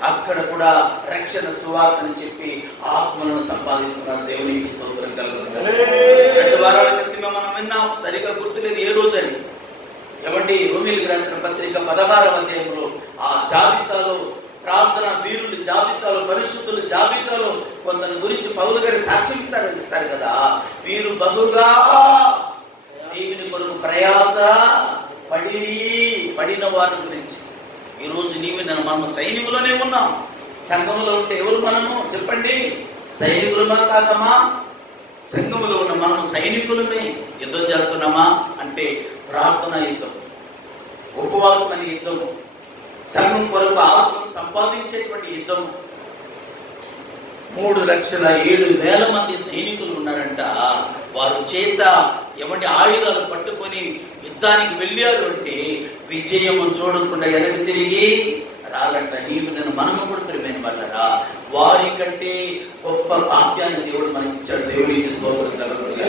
అక్కడ కూడా రక్షణ సువార్తని చెప్పి ఆత్మలను సంపాదిస్తున్నారు. దేవునికి స్తోత్రం కలుగుతుంది. 2 వారాల క్రితం మనం విన్నాం, సరిగా గుర్తులేదు ఏ రోజని. ఏమండి, రోమీయులకు రాసిన పత్రిక 16వ అధ్యాయంలో ఆ జాబితాలో ప్రార్థన వీరుల జాబితాలో, పరిశుద్ధుల జాబితాలో కొందరి గురించి పౌలు గారి సాక్ష్యం ఇస్తారు కదా. వీరు బహుగా దేవుని కొరకు ప్రయాస పడిన వారి గురించి. ఈరోజు నీవు మనము సైనికులనే ఉన్నాం. సంఘంలో ఉంటే ఎవరు మనము చెప్పండి? సైనికులమా కాదమ్మా? సంఘంలో ఉన్న మనము సైనికులమే. యుద్ధం చేస్తున్నామా అంటే ప్రార్థన యుద్ధం, ఉపవాసం అనే యుద్ధము, సంఘం కొరకు ఆత్మను సంపాదించేటువంటి యుద్ధం. 3,07,000 మంది సైనికులు ఉన్నారంట. వారు చేత ఏమంటే ఆయుధాలు పట్టుకొని యుద్ధానికి వెళ్ళారు అంటే విజయము చూడకుండా వెనక్కి తిరిగి రాలంట. నీవు నేను మనము కూడా ప్రియమైన వాళ్ళరా, వారి కంటే గొప్ప భాగ్యాన్ని దేవుడు మనకి ఇచ్చాడు. దేవునికి స్తోత్రం కలుగుతుంది.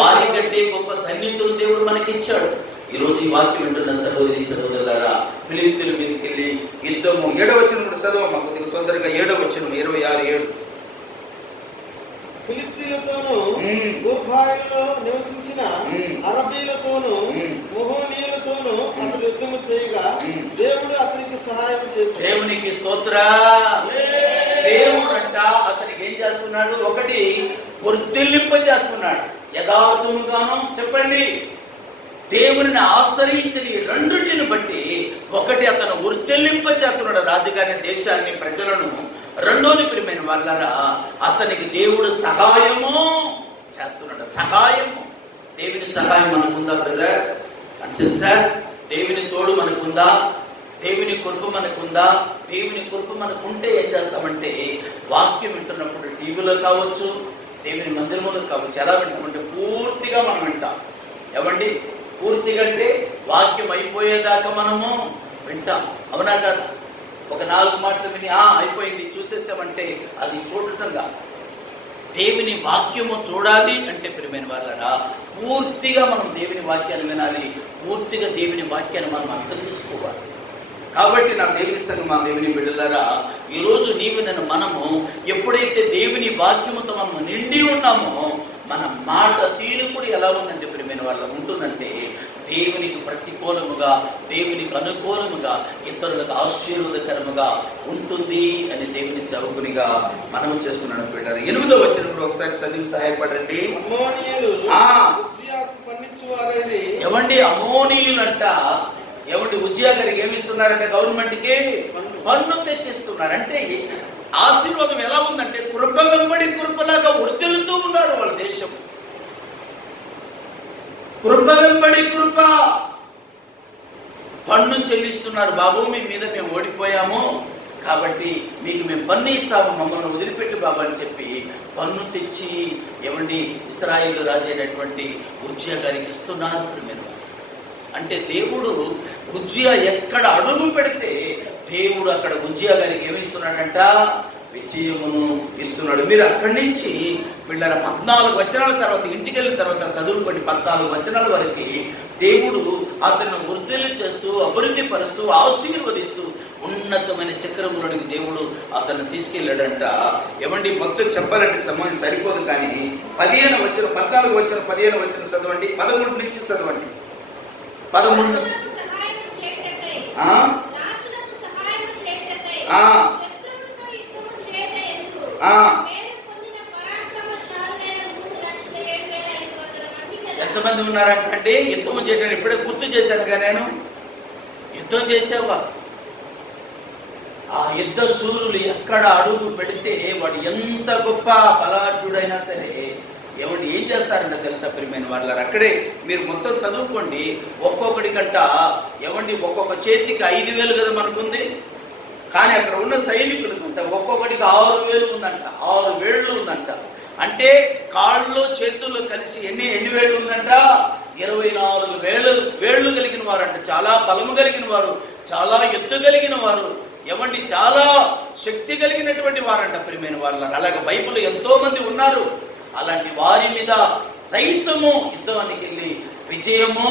వారి కంటే గొప్ప ధన్యతలు దేవుడు మనకి ఇచ్చాడు. ఈరోజు ఈ వాక్యం వింటున్న సహోదరి సహోదరులారా, ఫిలిప్పీయుల మీదకి వెళ్ళి యుద్ధము 7వ వచనం కూడా చదవమ్మా కొద్దిగా తొందరగా. 7వ వచనం 26-7. ఫిలిస్తీన్లతోనూ భూభాగంలో నివసించిన అరబీలతోనూ మొహోనీయులతోనూ అతడు యుద్ధము చేయగా దేవుడు అతనికి సహాయం చేశాడు. దేవునికి స్తోత్ర. దేవుడు అంట అతనికి ఏం చేస్తున్నాడు? ఒకటి వర్ధిల్లింప చేస్తున్నాడు. యథార్థముగాను చెప్పండి, దేవుని ఆశ్రయించని రెండింటిని బట్టి ఒకటి అతను వర్ధిల్లింప చేస్తున్నాడు రాజుగారి దేశాన్ని, ప్రజలను. రెండోది ప్రియమైన వాళ్ళరా, అతనికి దేవుడు సహాయము చేస్తున్నాడు. సహాయము, దేవుని సహాయం మనకుందా బ్రదర్ అండ్ సిస్టర్? దేవుని తోడు మనకుందా? దేవుని కృప మనకుందా? దేవుని కృప మనకుంటే ఏం చేస్తామంటే వాక్యం వింటున్నప్పుడు టీవీలో కావచ్చు, దేవుని మందిరంలో కావచ్చు, ఎలా వింటామంటే పూర్తిగా మనం వింటాం. ఏమండి, పూర్తిగా అంటే వాక్యం అయిపోయేదాకా మనము వింటాం. అవునా కాదు? ఒక 4 మాటలు విని అయిపోయింది చూసేసామంటే అది చూడటంగా. దేవుని వాక్యము చూడాలి అంటే ప్రియమైన వాళ్ళరా, పూర్తిగా మనం దేవుని వాక్యాన్ని వినాలి, పూర్తిగా దేవుని వాక్యాన్ని మనం అర్థం చేసుకోవాలి. కాబట్టి నా దేవుని సంఘం, మా దేవుని బిడ్డలారా, ఈరోజు నీవు నేను మనము ఎప్పుడైతే దేవుని వాక్యముతో మనం నిండి ఉన్నామో మన మాట తీరు కూడా ఎలా ఉందంటే ప్రియమైన వాళ్ళ ఉంటుందంటే దేవునికి ప్రతికూలముగా, దేవునికి అనుకూలముగా, ఇతరులకు ఆశీర్వాదకరముగా ఉంటుంది అని దేవుని సేవకునిగా మనం చేస్తున్నాడు. బిడ్డలు 8వ వచనంలో ఒకసారి చదివి సహాయపడండి. ఏమండి, అమోనీయులంట ఏమండి ఉజ్జియా గారికి ఏమి ఇస్తున్నారంటే గవర్నమెంట్కి పన్ను తెచ్చిస్తున్నారు. అంటే ఆశీర్వాదం ఎలా ఉందంటే కృప వెంబడి కృపలాగా వృద్ధులుతూ ఉన్నారు వాళ్ళ దేశం. కృప వెంబడి కృప, పన్ను చెల్లిస్తున్నారు. బాబు మీ మీద మేము ఓడిపోయాము కాబట్టి మీకు మేము పన్ను ఇస్తాము, మమ్మల్ని వదిలిపెట్టు బాబు అని చెప్పి పన్ను తెచ్చి ఏమండి ఇశ్రాయేలు రాజు అయినటువంటి ఉజ్జియా గారికి ఇస్తున్నారు. అంటే దేవుడు ఉజ్జియా ఎక్కడ అడుగు పెడితే దేవుడు అక్కడ ఉజ్జియా గారికి ఏమి ఇస్తున్నాడంట? విజయమును ఇస్తున్నాడు. మీరు అక్కడి నుంచి పిల్లల 14 వచనాల తర్వాత ఇంటికి వెళ్ళిన తర్వాత చదువుకొని 14 వచనాల వరకు దేవుడు అతను వృద్ధులు చేస్తూ, అభివృద్ధి పరుస్తూ, ఆశీర్వదిస్తూ ఉన్నతమైన శిఖరములోనికి దేవుడు అతను తీసుకెళ్ళాడంట. ఏమండి, మొత్తం చెప్పాలంటే సమయం సరిపోదు, కానీ 15 వచనం 14 వచనం 15 వచనం చదవండి, 13 నుంచి చదవండి. 13 నుంచి ఎంతమంది ఉన్నారంటే యుద్ధం చేయడం ఇప్పుడే గుర్తు చేశానుగా నేను. యుద్ధం చేసేవా? ఆ యుద్ధ సూర్యులు ఎక్కడ అడుగు పెడితే వాడు ఎంత గొప్ప బలాఢ్యుడైనా సరే ఏమండి ఏం చేస్తారంటే తెలుసా ప్రియమైన వాళ్ళారు? అక్కడే మీరు మొత్తం చదువుకోండి. ఒక్కొక్కడి కంట ఏమండి ఒక్కొక్క చేతికి 5,000 కదా మనకుంది, కానీ అక్కడ ఉన్న సైనికులు కంట ఒక్కొక్కడికి 6,000 ఉందంట, 6 వేళ్ళు ఉందంట. అంటే కాళ్ళలో చేతుల్లో కలిసి ఎన్ని వేళ్ళు ఉందంట? 24 వేళ్ళు కలిగిన వారు అంట. చాలా బలము కలిగిన వారు, చాలా ఎత్తు కలిగిన వారు, ఏమండి చాలా శక్తి కలిగినటువంటి వారంట ప్రియమైన వాళ్ళ. అలాగే బైబిల్ ఎంతో మంది ఉన్నారు. అలాంటి వారి మీద సైతము యుద్ధానికి వెళ్ళి విజయము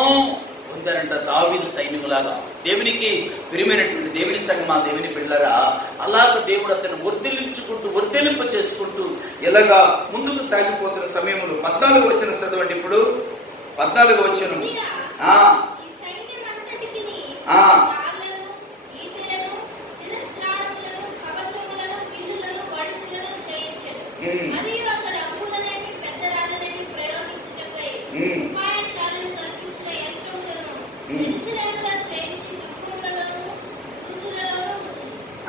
పొందారంట దావీదు సైన్యములాగా. దేవునికి ప్రియమైనటువంటి దేవుని సంగమా, దేవుని బిడ్డలారా, అలాగ దేవుడు అతను వర్ధిలింప చేసుకుంటూ ఇలాగా ముందుకు సాగిపోతున్న సమయంలో 14వ వచనం చదవండి. ఇప్పుడు 14వ వచనం.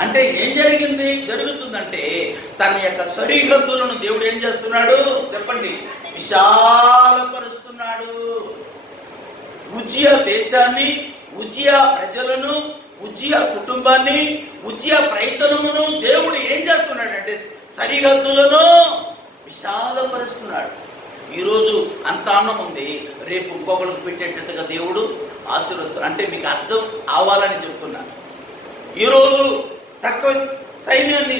అంటే ఏం జరుగుతుందంటే తన యొక్క సరిహద్దులను దేవుడు ఏం చేస్తున్నాడు చెప్పండి? విశాలపరుస్తున్నాడు. ఉజ్జియా దేశాన్ని, ఉజ్జియా ప్రజలను, ఉజ్జియా కుటుంబాన్ని, ఉజ్జియా ప్రయత్నమును దేవుడు ఏం చేస్తున్నాడంటే సరిహద్దులను విశాలపరుస్తున్నాడు. ఈరోజు అంత అన్నం ఉంది, రేపు ఇంకొకరికి పెట్టేటట్టుగా దేవుడు ఆశీర్వదిస్తాడు. అంటే మీకు అర్థం అవ్వాలని చెప్తున్నాను. ఈరోజు తక్కువ సైన్యాన్ని,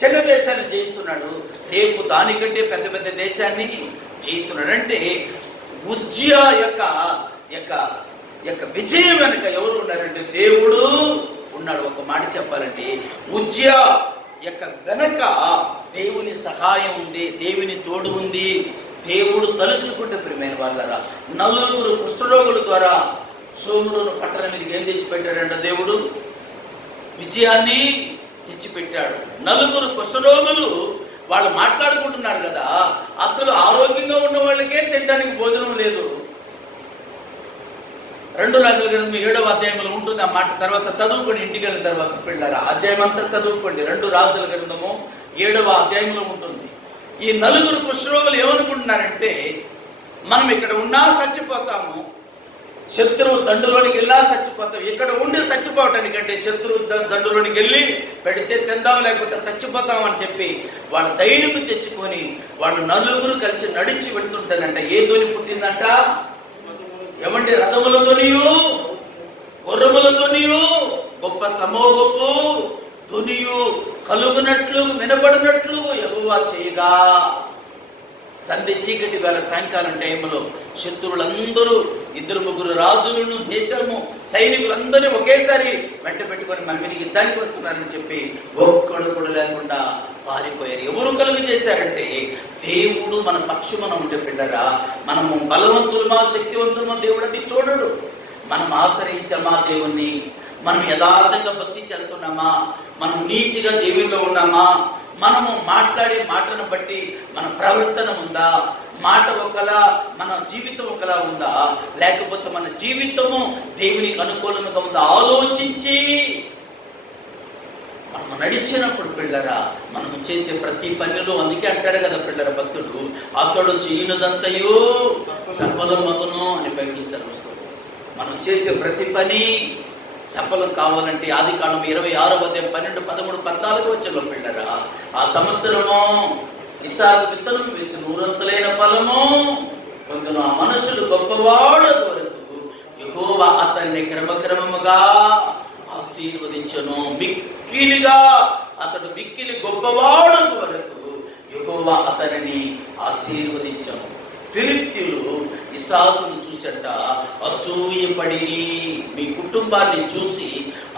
చిన్న దేశాన్ని జయిస్తున్నాడు, రేపు దానికంటే పెద్ద పెద్ద దేశాన్ని జయిస్తున్నాడు. అంటే ఉజ్జియా యొక్క విజయం వెనుక ఎవరు ఉన్నారంటే దేవుడు ఉన్నాడు. ఒక మాట చెప్పాలంటే ఉజ్జియా యొక్క వెనక దేవుని సహాయం ఉంది, దేవుని తోడు ఉంది. దేవుడు తలుచుకుంటే ప్రియమైన వాళ్ళరా, 4 కుష్ఠరోగుల ద్వారా సోమును పట్టణం మీదకి ఏం తెచ్చిపెట్టాడంట? దేవుడు విజయాన్ని తెచ్చిపెట్టాడు. 4 కుష్ఠరోగులు వాళ్ళు మాట్లాడుకుంటున్నారు కదా, అసలు ఆరోగ్యంగా ఉన్న వాళ్ళకే తినడానికి భోజనం లేదు. 2 రాజుల గ్రంథం 7వ అధ్యాయంలో ఉంటుంది ఆ మాట. తర్వాత చదువుకోండి, ఇంటికి వెళ్ళిన తర్వాత పిల్లరా అధ్యాయం అంతా చదువుకోండి. 2 రాజుల గ్రంథము 7వ అధ్యాయంలో ఉంటుంది. ఈ 4 కుష్ఠరోగులు ఏమనుకుంటున్నారంటే, మనం ఇక్కడ ఉన్నా చచ్చిపోతాము, శత్రువు దండులోనికి వెళ్ళా చచ్చిపోతాం, ఇక్కడ ఉండి చచ్చిపోవటానికంటే శత్రువు దండులోనికి వెళ్ళి పెడితే తిందాం, లేకపోతే చచ్చిపోతాం అని చెప్పి వాళ్ళ ధైర్యం తెచ్చుకొని వాళ్ళు 4 కలిసి నడిచి వెళ్తుంటారంట. ఏ ధ్వని పుట్టిందంట? ఏమంటే రథములతోనియు గుర్రములతోనియు గొప్ప సమూహపు ధ్వనియు కలుగునట్లు వినబడినట్లు యెహోవా చేయగా. సంధి చీకటి వేళ సాయంకాలం టైంలో శత్రువులందరూ 2-3 రాజులను, దేశము సైనికులందరినీ ఒకేసారి వెంట పెట్టుకొని మన మీద యుద్ధానికి వస్తున్నారని చెప్పి ఒక్కడు కూడా లేకుండా పారిపోయారు. ఎవరు కలుగు చేశారంటే దేవుడు మన పక్షుమన ఉంటే బిడ్డరా, మనము బలవంతులమా శక్తివంతులమా దేవుడు అది చూడడు. మనం ఆశ్రయించామా దేవుణ్ణి, మనం యథార్థంగా భక్తి చేస్తున్నామా, మనం నీతిగా దేవుల్లో ఉన్నామా, మనము మాట్లాడే మాటను బట్టి మన ప్రవర్తన ఉందా, మాట ఒకలా మన జీవితం ఒకలా ఉందా, లేకపోతే మన జీవితము దేవునికి అనుకూలంగా ఉందా ఆలోచించి మనం నడిచినప్పుడు పిల్లరా, మనం చేసే ప్రతి పనిలో, అందుకే అంటాడు కదా పిల్లర భక్తుడు, అతడు చేయనుదంతయో సఫలమగును అని బైబిల్ సెలవిస్తుంది. మనం చేసే ప్రతి పని సఫలం కావాలంటే ఆదికాండం 26వ అధ్యాయం 12, 13, 14 వచనంలో పిల్లరా, ఆ సంవత్సరము ఇస్సాకు విత్తనం వేసి 100 ఫలము పొందిన ఆ మనుషుడు గొప్పవాడు వరకు యెహోవా అతన్ని క్రమక్రమముగా ఆశీర్వదించను. మిక్కిలిగా అతడు మిక్కిలి గొప్పవాడు వరకు యెహోవా అతనిని ఆశీర్వదించను. ఫిలిష్తీయులు ఇస్సాకును చూసట అసూయపడి, మీ కుటుంబాన్ని చూసి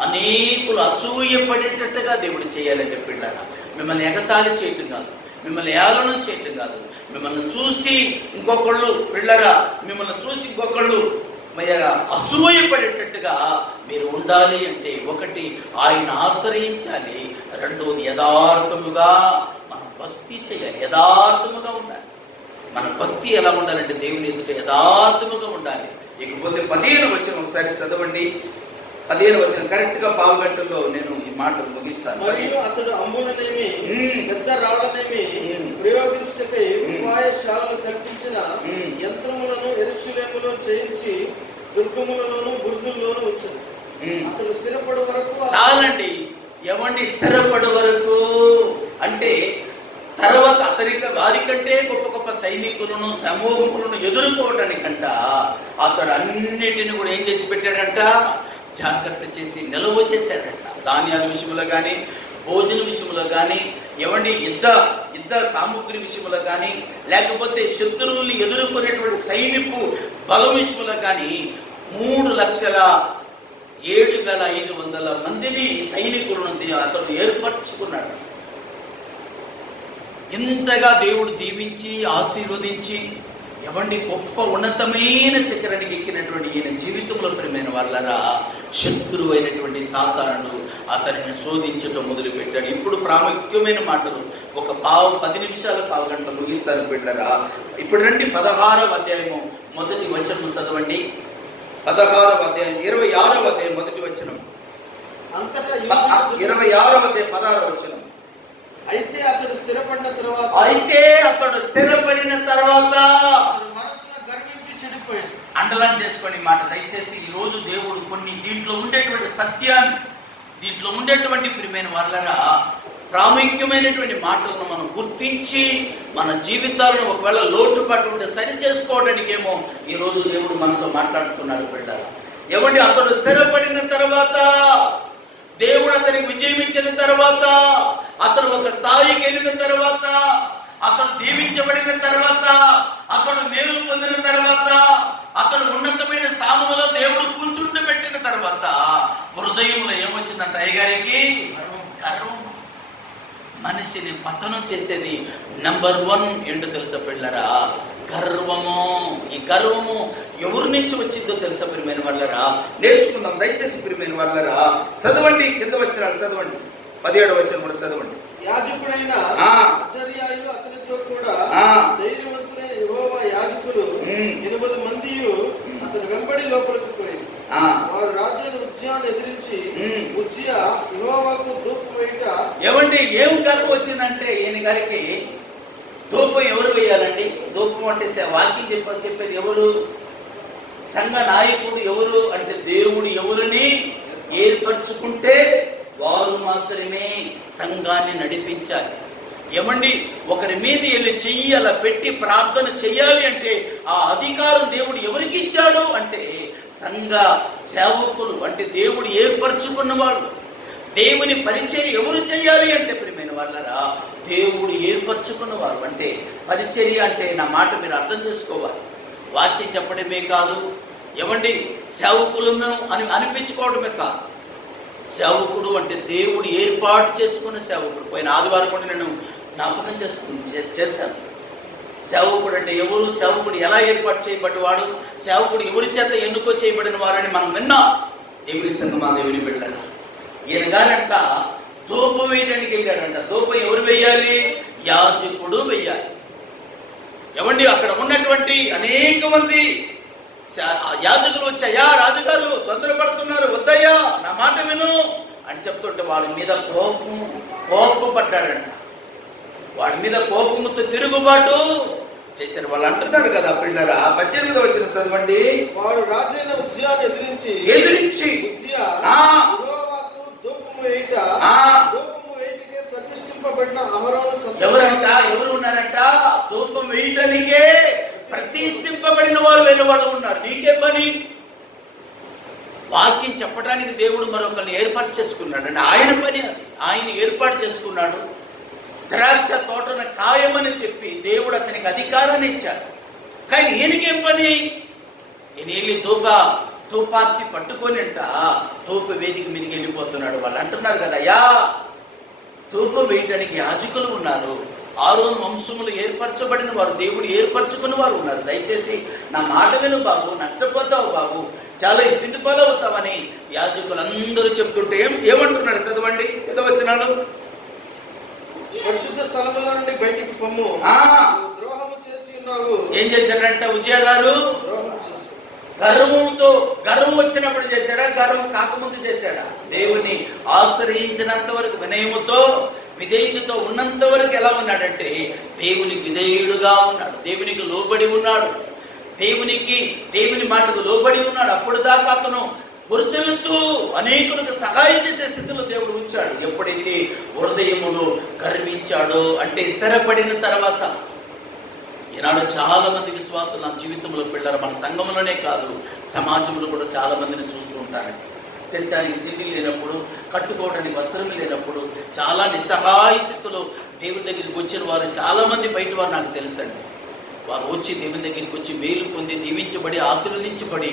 అనేకులు అసూయపడేటట్టుగా దేవుడు చేయాలని చెప్పిండారా. మిమ్మల్ని ఎగతాళి చేయటం కాదు, మిమ్మల్ని ఏలనం చేయటం కాదు, మిమ్మల్ని చూసి ఇంకొకళ్ళు పిల్లరా, మిమ్మల్ని చూసి ఇంకొకళ్ళు అసూయపడేటట్టుగా మీరు ఉండాలి అంటే, ఒకటి ఆయన ఆశ్రయించాలి, రెండవది యథార్థముగా మనం భక్తి చేయాలి, యథార్థముగా ఉండాలి. మన భక్తి ఎలా ఉండాలంటే దేవుని ఎదుట యథార్థముగా ఉండాలి. ఇకపోతే 15వ వచనం ఒకసారి చదవండి. 15వ వచనం కరెక్ట్గా 15 గంటల్లో నేను ఈ మాటలు ముగిస్తాను. అతడు అంబులనేమి పెద్ద రాళ్ళనేమి ప్రయోగించుటకై ఉపాయశాలను కల్పించిన యంత్రములను యెరూషలేములో చేయించి దుర్గములలోను బురుజుల్లోనూ ఉంచాడు. అతడు స్థిరపడే వరకు. చాలండి, ఎవరిని స్థిరపడే వరకు అంటే తర్వాత వారికంటే గొప్ప గొప్ప సైనికులను సమూహములను ఎదుర్కోవటానికంట అతడు అన్నిటిని కూడా ఏం చేసి పెట్టాడంట, జాగ్రత్త చేసి నిల్వ చేశాడంట. ధాన్యాల విషయంలో కానీ, భోజన విషయంలో కానీ, యుద్ధ సామగ్రి విషయంలో కానీ, లేకపోతే శత్రువుల్ని ఎదుర్కొనేటువంటి సైనికు బలం విషయంలో కానీ 3,07,500 మందిని సైనికులను అతను ఏర్పరచుకున్నాడు. ఇంతగా దేవుడు దీవించి ఆశీర్వదించి గొప్ప ఉన్నతమైన శిఖరానికి ఎక్కినటువంటి ఈయన జీవితంలో ప్రియమైన వాళ్ళరా, శత్రువు అయినటువంటి సాతానుడు అతనిని శోధించటం మొదలుపెట్టాడు. ఇప్పుడు ప్రాముఖ్యమైన మాటలు ఒక 10 నిమిషాలు 1/2 గంట ముగిస్తాను బిడ్డరా. ఇప్పుడు రండి 16వ అధ్యాయము మొదటి వచనం చదవండి. 16వ అధ్యాయం 26వ అధ్యాయం మొదటి వచనం, అంతటా 26వ అధ్యాయం 16వ వచనం. అయితే అతడు స్థిరపడిన తర్వాత మనసును గర్వించి చెడిపోయాడు. అండర్లైన్ చేసుకోండి మాట దయచేసి. ఈ రోజు దేవుడు కొన్ని దీంట్లో ఉండేటువంటి సత్యాన్ని, దీంట్లో ఉండేటువంటి ప్రియమైన వాళ్ళరా ప్రాముఖ్యమైనటువంటి మాటలను మనం గుర్తించి మన జీవితాలను ఒకవేళ లోటుపాటు ఉంటే సరి చేసుకోవడానికేమో ఈ రోజు దేవుడు మనతో మాట్లాడుతున్నాడు బిడ్డరా. అతడు స్థిరపడిన తర్వాత, దేవుడు అతనికి విజయం ఇచ్చిన తర్వాత, అతను ఒక స్థాయికి వెళ్ళిన తర్వాత, అతను దీవించబడిన తర్వాత, అతను మేలు పొందిన తర్వాత, అతను ఉన్నతమైన స్థానంలో దేవుడు కూర్చుండబెట్టిన తర్వాత హృదయంలో ఏమొచ్చిందంట అయ్యగారికి? గర్వం. మనిషిని పతనం చేసేది నెంబర్ 1 ఏంటో తెలుసా పిల్లరా? గర్వము. ఈ గర్వము ఎవరి నుంచి వచ్చిందో తెలుసా ప్రియమైన వాళ్ళరా? నేర్చుకుందాం దయచేసి ప్రియమైన వాళ్ళరా. చదవండి, కింద వచనాలు చదవండి, 17వ వచనం కూడా చదవండి. యాజకుడైన అజర్యాయు అతనితో కూడా ధైర్యవంతులైన యెహోవా యాజకులు 8 మంది అతని వెంబడి లోపలికి పోయింది. వారు రాజైన ఉజ్జియాను ఎదిరించి ఉజ్జియా యెహోవాకు ధూపం వేయుట. ఏం గర్వం వచ్చిందంటే ఈయన గారికి? ధూపం ఎవరు వేయాలండి? ధూపం అంటే వాక్యం చెప్పేది ఎవరు? సంఘ నాయకుడు ఎవరు అంటే దేవుడు ఎవరిని ఏర్పరచుకుంటే వారు మాత్రమే సంఘాన్ని నడిపించాలి. ఒకరి మీద వెళ్ళి చెయ్యి అలా పెట్టి ప్రార్థన చెయ్యాలి అంటే ఆ అధికారం దేవుడు ఎవరికి ఇచ్చాడు అంటే సంఘ సేవకులు, అంటే దేవుడు ఏర్పరచుకున్నవాడు. దేవుని పరిచర్య ఎవరు చేయాలి అంటే ప్రియమైన వాళ్ళరా దేవుడు ఏర్పరచుకున్నవారు. అంటే పరిచర్య అంటే నా మాట మీరు అర్థం చేసుకోవాలి. వాక్యం చెప్పడమే కాదు, సేవకులము అని అనిపించుకోవడమే కాదు. సేవకుడు అంటే దేవుడు ఏర్పాటు చేసుకున్న సేవకుడు. పోయిన ఆదివారం కూడా నేను జ్ఞాపకం చేశాను. సేవకుడు అంటే ఎవరు? సేవకుడు ఎలా ఏర్పాటు చేయబడ్డవాడు? సేవకుడు ఎవరి చేత ఎన్నుకో చేయబడిన వారని మనం విన్నాం. దేవుని సంగమా, దేవుని బిడ్డల ఈయన గారంట ధూపం వేయడానికి వెళ్ళాడంట. ధూపం ఎవరు వేయాలి? యాజకుడు వేయాలి. అక్కడ ఉన్నటువంటి అనేక మంది యాజకులు వచ్చాయా, రాజుగారు తొందరపడుతున్నారు, వద్దయ్యా నా మాట విను అని చెప్తుంటే వాళ్ళ మీద కోపపడ్డాడంట. వాడి మీద కోపముతో తిరుగుబాటు చేశారు. వాళ్ళు అంటున్నారు కదా పిల్లరా, 18వ వచనం చదవండి. వాడు రాజైన ఉజ్జియాను ఎదిరించి ఉజ్జియా యెహోవాకు ధూపము వేయుట, ధూపము వేయుటకే ప్రతిష్ఠింపబడిన అహరోను. ఎవరు ఉన్నారంట? ధూపం వేయటానికే ప్రతిష్ఠింపబడిన వారు వేరే వాళ్ళు ఉన్నారు. నీకే పని? వాక్యం చెప్పడానికి దేవుడు మరొకరిని ఏర్పాటు చేసుకున్నాడు. అంటే ఆయన పని అది. ఆయన ఏర్పాటు చేసుకున్నాడు. ద్రాక్ష తోటను ఖాయమని చెప్పి దేవుడు అతనికి అధికారాన్ని ఇచ్చాడు. కానీ ఈయనకేం పని? ఈయన వెళ్ళి ధూపార్తి పట్టుకొని ధూప వేదిక మీదకి వెళ్ళిపోతున్నాడు. వాళ్ళు అంటున్నారు కదా, ధూపం వేయడానికి యాజకులు ఉన్నారు, ఆరోను వంశములు ఏర్పరచబడిన వారు, దేవుడు ఏర్పరచుకున్న వారు ఉన్నారు. దయచేసి నా మాట విను బాబు, నష్టపోతావు బాబు, చాలా ఇబ్బంది పాలవుతావని యాజకులందరూ చెప్తుంటే ఏమంటున్నాడు? చదవండి, ఎంత వచ్చినాడు? పరిశుద్ధ స్థలముల నుండి బయటికి పొమ్ము, ద్రోహము చేసి ఉన్నావు. ఏం చేశాడంట ఉజ్జియా గారు? గర్వం వచ్చినప్పుడు చేశాడా? గర్వం కాకముందు చేశాడా? దేవుని ఆశ్రయించినంత వరకు వినయముతో విధేయునితో ఉన్నంత వరకు ఎలా ఉన్నాడంటే దేవునికి విధేయుడుగా ఉన్నాడు, దేవునికి లోబడి ఉన్నాడు, దేవుని మాటకు లోబడి ఉన్నాడు. అప్పుడు దాకా అతను వృద్ధులతో అనేకులకు సహాయం చేసే స్థితిలో దేవుడు ఉంచాడు. ఎప్పుడైతే హృదయములో గర్వించాడో, అంటే స్థిరపడిన తర్వాత. ఈనాడు చాలా మంది విశ్వాసులు నా జీవితంలో పిల్లలు, మన సంఘంలోనే కాదు సమాజంలో కూడా చాలా మందిని చూస్తూ ఉంటారు. తినడానికి తిండి లేనప్పుడు, కట్టుకోవడానికి వస్త్రం లేనప్పుడు, చాలా నిస్సహాయ స్థితిలో దేవుని దగ్గరికి వచ్చిన వారు చాలా మంది బయట వారు నాకు తెలుసండి. వారు వచ్చి దేవుని దగ్గరికి వచ్చి మేలు పొంది దీవించబడి ఆశీర్వదించబడి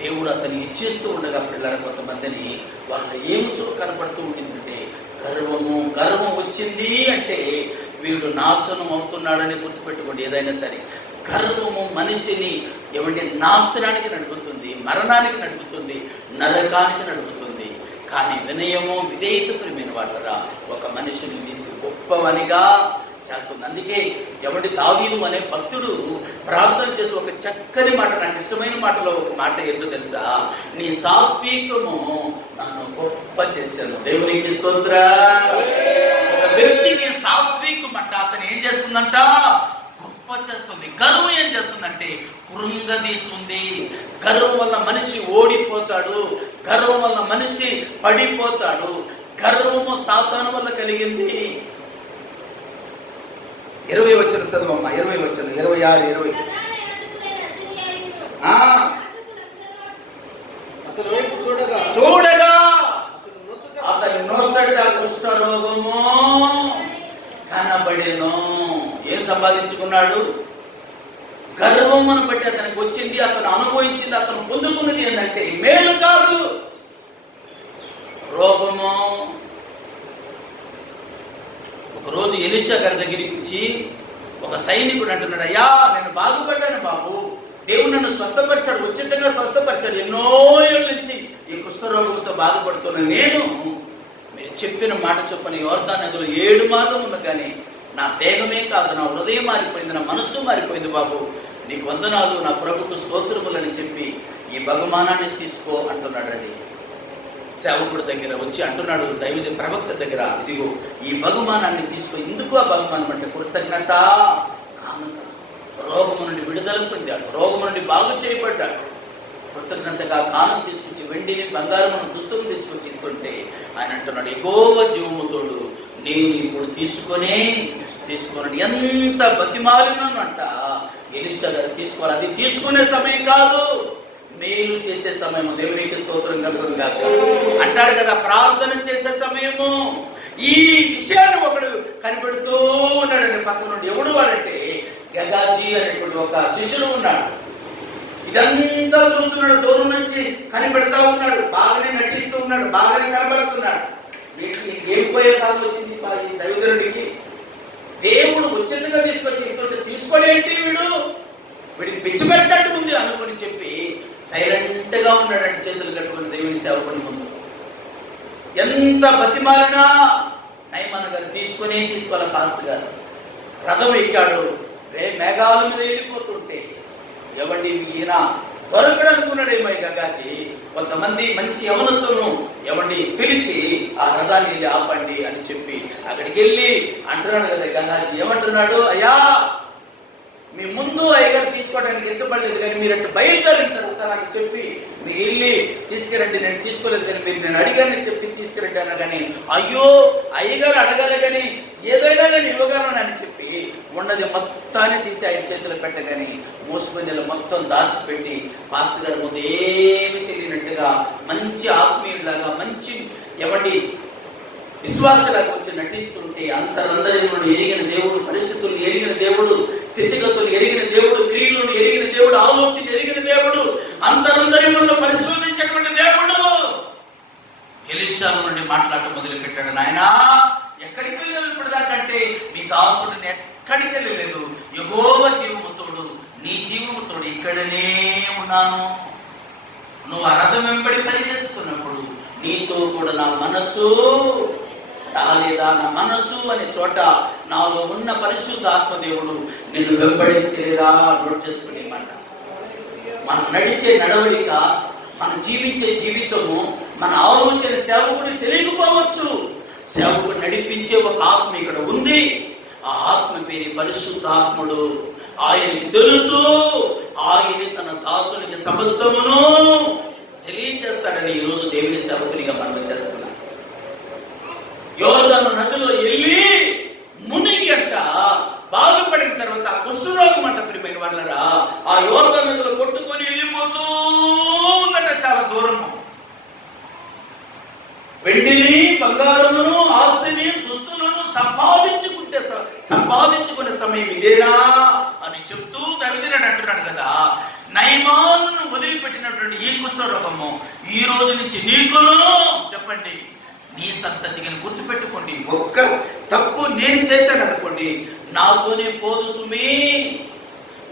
దేవుడు అతన్ని ఇచ్చేస్తూ ఉండగా పిల్లలు కొంతమందిని వాళ్ళ ఏముచో కనపడుతూ ఉండిందంటే గర్వం వచ్చింది అంటే వీడు నాశనం అవుతున్నాడని గుర్తుపెట్టుకోండి. ఏదైనా సరే గర్వము మనిషిని ఏమంటే నాశనానికి నడుపుతుంది, మరణానికి నడుపుతుంది, నరకానికి నడుపుతుంది. కానీ వినయము విధేయత ప్రియమైన వాళ్ళరా ఒక మనిషిని గొప్పవనిగా చేస్తుంది. అందుకే ఎవడి దావీదు అనే భక్తుడు ప్రార్థన చేసి ఒక చక్కని మాట, నాకు ఇష్టమైన మాటలో ఒక మాట ఏంటో తెలుసా? నీ సాత్వికము నన్ను గొప్ప చేశాను. దేవునికి స్తోత్రం. ఒక వ్యక్తికి సాత్వికం అంట అతను ఏం చేస్తుందంట? గొప్ప చేస్తుంది. గర్వం ఏం చేస్తుందంటే కృంగదీస్తుంది. గర్వం వల్ల మనిషి ఓడిపోతాడు, గర్వం వల్ల మనిషి పడిపోతాడు. గర్వము సాతాను వల్ల కలిగింది. 20 వచనం చదవమ్మా. 20 వచనం 26 20. అతని వైపు చూడగా అతని నొసట కుష్ఠరోగము కనబడెను. ఏం సంపాదించుకున్నాడు? గర్వమును బట్టి అతనికి వచ్చింది, అతను అనుభవించింది, అతను పొందుకున్నది ఏంటంటే మేలు కాదు, రోగము. ఒకరోజు ఎలీషా గారి దగ్గరికి వచ్చి ఒక సైనికుడు అంటున్నాడు, అయ్యా నేను బాగుపడ్డాను బాబు, దేవుడు నన్ను స్వస్థపరిచాడు, ఉచితంగా స్వస్థపరిచాడు. ఎన్నో ఏళ్ళ నుంచి ఈ కుష్ఠరోగంతో బాధపడుతున్న నేను మీరు చెప్పిన మాట చొప్పున యోర్దాను నదిలో 7 మార్లు ఉన్నా కానీ నా దేహమే కాదు, నా హృదయం మారిపోయింది, నా మనస్సు మారిపోయింది బాబు, నీకు వందనాలు, నా ప్రభుకు స్తోత్రములని చెప్పి ఈ బహుమానాన్ని తీసుకో అంటున్నాడండి. సేవకుడి దగ్గర వచ్చి అంటున్నాడు, దైవ ప్రవక్త దగ్గర, ఇదిగో ఈ బహుమానాన్ని తీసుకో. ఎందుకు ఆ బహుమానం అంటే కృతజ్ఞత కానుక. రోగము నుండి విడుదల పొందాడు, రోగము నుండి బాగు చేయబడ్డాడు. కృతజ్ఞతగా కాలం తీసుకొచ్చి వెండిని బంగారమును దుస్తులు తీసుకొచ్చి ఇస్తుంటే ఆయన అంటున్నాడు, యెహోవా జీవముతోడు నేను ఇప్పుడు తీసుకొని ఎంత బతిమాలినను అంట. ఎలీషా గారు తీసుకోవాలి. అది తీసుకునే సమయం కాదు, మేలు చేసే సమయము. దేవునికి స్తోత్రం కలుగును గాక. అంటాడు కదా, ప్రార్థన చేసే సమయము. ఈ విషయాన్ని ఒకడు కనిపెడుతూ ఉన్నాడు పక్కన నుండి. ఎవడు వాడంటే గగాజీ అనేటువంటి ఒక శిష్యుడు ఉన్నాడు. ఇదంతా చూస్తున్నాడు, దూరం నుంచి కనిపెడతా ఉన్నాడు, బాగానే నటిస్తూ ఉన్నాడు, బాగానే కనబడుతున్నాడు. వీటికి ఏం పోయే కాలం వచ్చింది ఈ దైవజనుడికి? దేవుడు ఉచితంగా తీసుకొచ్చి ఇస్తుంటే తీసుకొని ఏంటి వీడికి పిచ్చి పెట్టట్టు ఉంది అనుకుని చెప్పి సైలెంట్ గా ఉన్నాడంటే చేతులు కట్టుకుని దేవుని సేవకుని ముందు. ఎంత బతిమాలినా నయమన గారు తీసుకోవాలి. పాస్ గారు రథం ఎక్కాడు, మేఘాల మీద వెళ్ళిపోతుంటే ఎవరి ఈయన దొరకడు అనుకున్నాడేమో గగాజీ. కొంతమంది మంచి యవనస్తులను ఎవరిని పిలిచి ఆ రథాన్ని వెళ్ళి ఆపండి అని చెప్పి అక్కడికి వెళ్ళి అంటున్నాడు కదా గగాజీ. ఏమంటున్నాడు, అయ్యా మీ ముందు అయ్యగారు తీసుకోవడానికి ఇష్టపడలేదు కానీ మీరు అట్లా బయలుదేరిన తర్వాత నాకు చెప్పి మీరు వెళ్ళి తీసుకురండి, నేను తీసుకోలేదు కానీ మీరు నేను అడిగానని చెప్పి తీసుకురండి అన్నా కానీ, అయ్యో అయ్యగారు అడగాలి కానీ ఏదైనా నేను ఇవ్వగలను అని చెప్పి ఉన్నది మొత్తాన్ని తీసి ఆయన చేతులు పెట్టగాని మోసపోయిన మొత్తం దాచిపెట్టి పాస్టర్ గారి ముందు ఏమి తెలియనట్టుగా మంచి ఆత్మీయులాగా మంచి ఎవరి విశ్వాసలాగా వచ్చి నటిస్తుంటే అంతరందరిలో ఎరిగిన దేవుడు, పరిస్థితులు ఎరిగిన దేవుడు, స్థితిగతులు ఎరిగిన దేవుడు, క్రియలను ఎరిగిన దేవుడు, ఆలోచన ఎరిగిన దేవుడు, అంతరందరిలో పరిశోధించేటువంటి దేవుడు ఎలీషా నుండి మాట్లాడటం మొదలు పెట్టాడు. నాయనా ఎక్కడికి వెళ్ళాలి ఇప్పటిదాకంటే మీ దాసుడిని ఎక్కడికి వెళ్ళలేదు, యెహోవా జీవముతోడు నీ జీవముతోడు ఇక్కడనే ఉన్నాను. నువ్వు ఆ రథం వెంబడి పరిగెత్తుతున్నప్పుడు నీతో కూడా నా మనసు రాలేదా? నా మనసు అనే చోట నాలో ఉన్న పరిశుద్ధ ఆత్మదేవుడు నిన్ను వెంబడించలేదా? నోట్ చేసుకునేమాట. మనం నడిచే నడవడిక, మనం జీవించే జీవితము, మన ఆలోచన సేవకుడికి తెలియకపోవచ్చు. సేవకుడు నడిపించే ఒక ఆత్మ ఇక్కడ ఉంది. ఆ ఆత్మ పేరు పరిశుద్ధాత్ముడు. ఆయనకి తెలుసు ఆయన తన దాసునికి సమస్తమును తెలియజేస్తాడని ఈరోజు దేవుని సేవకునిగా మనం చేస్తున్నాం. యోర్దాను నదిలో వెళ్ళి మునిగి అంట బాగుపడిన తర్వాత కుష్ఠరోగం అంట ప్రియమైన వాళ్ళరా ఆ యోర్దాను నదిలో కొట్టుకొని వెళ్ళిపోతూ ఉందట చాలా దూరము. వెండిని బంగారమును ఆస్తిని దుస్తులను సంపాదించుకునే సమయం ఇదేనా అని చెప్తూ దరిద్రుడు అంటున్నాడు కదా. నయమాను వదిలిపెట్టినటువంటి ఈ కుష్ఠరోగము ఈ రోజు నుంచి నీకును చెప్పండి నీ సంతతికి గుర్తుపెట్టుకోండి. ఒక్క తప్పు నేను చేశాను అనుకోండి నాతోనే పోదు సుమి.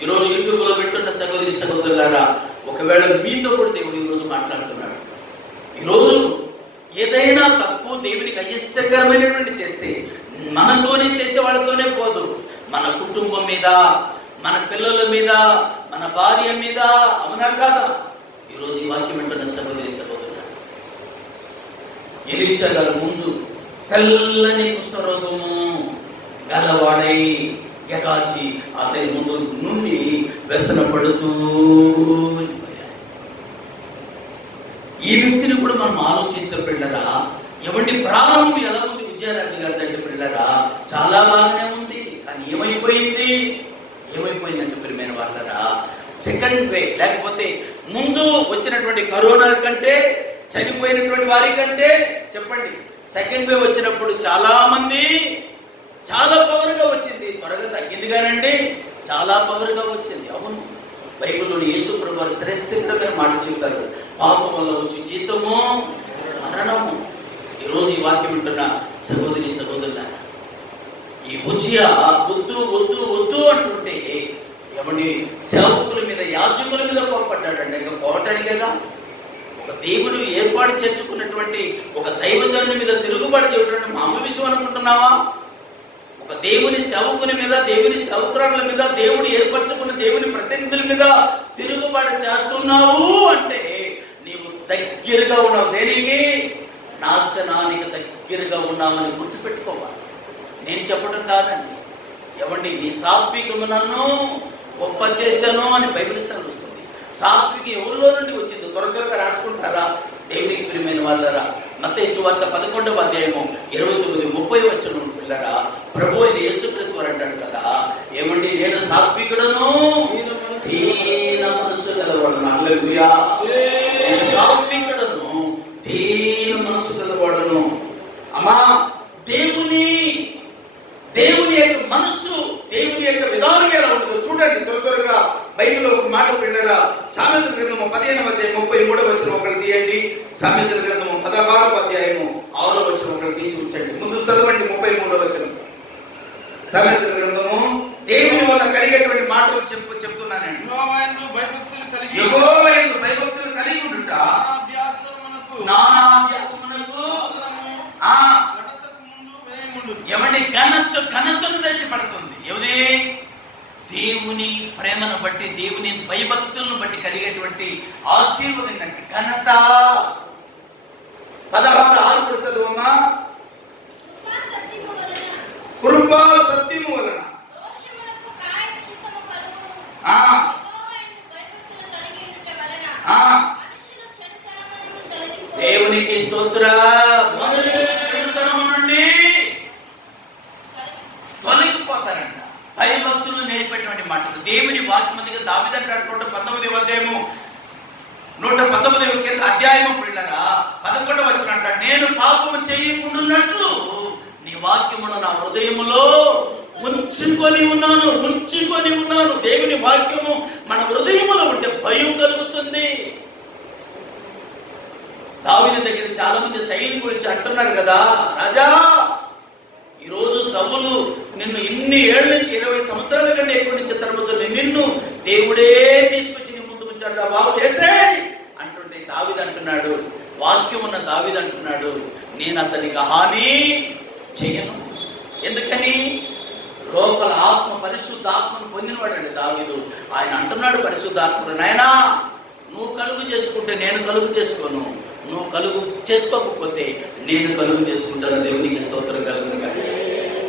ఈరోజు యూట్యూబ్ లో వింటున్న సహోదరి సహోదరులారా, ఒకవేళ మీతో కూడా దేవుడు ఈరోజు మాట్లాడుతున్నాడు. ఈరోజు ఏదైనా తప్పు దేవునికి అయిష్టకరమైనటువంటి చేస్తే మనతోనే చేసే వాళ్ళతోనే పోదు, మన కుటుంబం మీద, మన పిల్లల మీద, మన భార్య మీద, అవునా కాదా? ఈరోజు ఈ వాక్యం వింటున్న సహోదరి సహోదరులారా, ఎలీషా గారు ముందు తెల్లని కుష్ఠరోగము గలవాడై ఎగాచి అతని ముందు నుండి వ్యసన పడుతూ ఈ వ్యక్తిని కూడా మనం ఆలోచిస్తే పిల్లరా, ఎవరి ప్రారంభం ఎలా ఉంది విజయరాజు గారి దగ్గర పిల్లరా, చాలా బాగానే ఉంది. కానీ ఏమైపోయిందంటే ప్రియమైన వాళ్ళరా, సెకండ్ వే లేకపోతే ముందు వచ్చినటువంటి కరోనా కంటే చనిపోయినటువంటి వారి కంటే చెప్పండి సెకండ్ వే వచ్చినప్పుడు చాలా మంది చాలా పవర్గా వచ్చింది, త్వరగా తగ్గింది కానండి చాలా పవర్గా వచ్చింది. అవును, బైబిల్లోని యేసు ప్రభువు వారు శ్రేష్ఠమైన మాట చెప్తారు, పాపం వల్ల వచ్చి జీతము మరణము. ఈరోజు ఈ వాక్యం వింటున్న సహోదరి సహోదరులారా, ఈ ఉజ్జియా వద్దు వద్దు వద్దు అంటుంటే ఎవరి సేవకుల మీద యాజకుల మీద కోపడ్డాడంటే ఇంకా కోపటానికి కదా. ఒక దేవుడు ఏర్పాటు చేసుకున్నటువంటి ఒక దైవజనుని మీద తిరుగుబాటు చేయడం మామూలు విషయం అనుకుంటున్నావా? ఒక దేవుని సేవకుని మీద, దేవుని సేవకురాల మీద, దేవుడు ఏర్పరచుకున్న దేవుని ప్రతినిధుల మీద తిరుగుబాటు చేస్తున్నావు అంటే నీవు దగ్గరగా ఉన్నావు. దేనికి? నాశనానికి దగ్గరగా ఉన్నామని గుర్తుపెట్టుకోవాలి. నేను చెప్పడం కాదండి. ఎవండి నీ సాత్వికము నన్ను గొప్ప చేశాను అని బైబిల్ సెలవుస్తుంది. సాత్విక ఎవరిలో నుండి వచ్చింది? త్వరగా రాసుకుంటారా? దేవునికి ప్రియమైన వాళ్ళరా, మత్తయి సువార్త 11వ అధ్యాయము 29-30 వచనం పిల్లరా, ప్రభు అయిన యేసుక్రీస్తు వారు అంటాడు కదా, ఏమండి నేను సాత్వికుడను దీన మనసు గలవాడును. హల్లెలూయా. నేను సాత్వికుడను దీన మనసు గలవాడును. అమ్మా, దేవుని యొక్క మనస్సు, దేవుని యొక్క విధానం ఎలా ఉంటుందో చూడండి. త్వరగా బైబిల్లో ఒక మాట పిల్లరా, సామెతల గ్రంథము 15వ అధ్యాయం 33వ వచనం ఒకటి తీయండి. సామెతల గ్రంథము 16వ అధ్యాయము 6వ వచనం ఒకటి తీసి ఉంచండి. ముందు చదవండి 33వ వచనం. సామెతల గ్రంథము దేవుని వల్ల కలిగేటువంటి మాటలు చెప్తున్నానండి. యెహోవా యందు భయభక్తులు కలిగి ఉండుట జ్ఞానాభ్యాసమునకు ఎవరి ఘనతను తెచ్చిపడుతుంది. ఎవరి? దేవుని ప్రేమను బట్టి, దేవుని భయభక్తులను బట్టి కలిగేటువంటి ఆశీర్వాదం ఘనత. 16:6 చదువమ్మా. కృపా సత్యము వలన దేవునికి స్తోత్ర. మనుషుల చెడుతనం నుండి తొలగిపోతారంట. భయభక్తులు నేర్పేటువంటి మాటలు దేవుని వాక్యమందిగా దావీదు అంటాడు 19వ అధ్యాయము 119వ అధ్యాయము పిల్లరా 11వ వచనం అంటాడు, నేను పాపము చేయకుండానట్లు నీ వాక్యమును నా హృదయములో ఉంచుకొని ఉన్నాను. దేవుని వాక్యము మన హృదయములో ఉంటే భయం కలుగుతుంది. దావీదు దగ్గర చాలా మంది సైనికుల గురించి అంటున్నారు కదా, రాజా ఈరోజు సౌలు నిన్ను ఇన్ని ఏళ్ళ నుంచి 20 సంవత్సరాల కంటే ఎక్కువ నుంచి తరుముతుంది, నిన్ను దేవుడే తీసుకొచ్చి నీ ముందు ఉంచాడు రా బాబు చేసేయ్ అంటుంటే దావీదు అంటున్నాడు, వాక్యం ఉన్న దావీదు అంటున్నాడు, నేను అతనికి హాని చేయను. ఎందుకని? లోపల ఆత్మ, పరిశుద్ధ ఆత్మను పొందినవాడండి దావీదు. ఆయన అంటున్నాడు పరిశుద్ధాత్ముడు, నాయనా నువ్వు కలుగు చేసుకుంటే నేను కలుగు చేసుకోను, నువ్వు కలుగు చేసుకోకపోతే నేను కలుగు చేసుకుంటాను. దేవునికి స్తోత్రం కలుగును. కానీ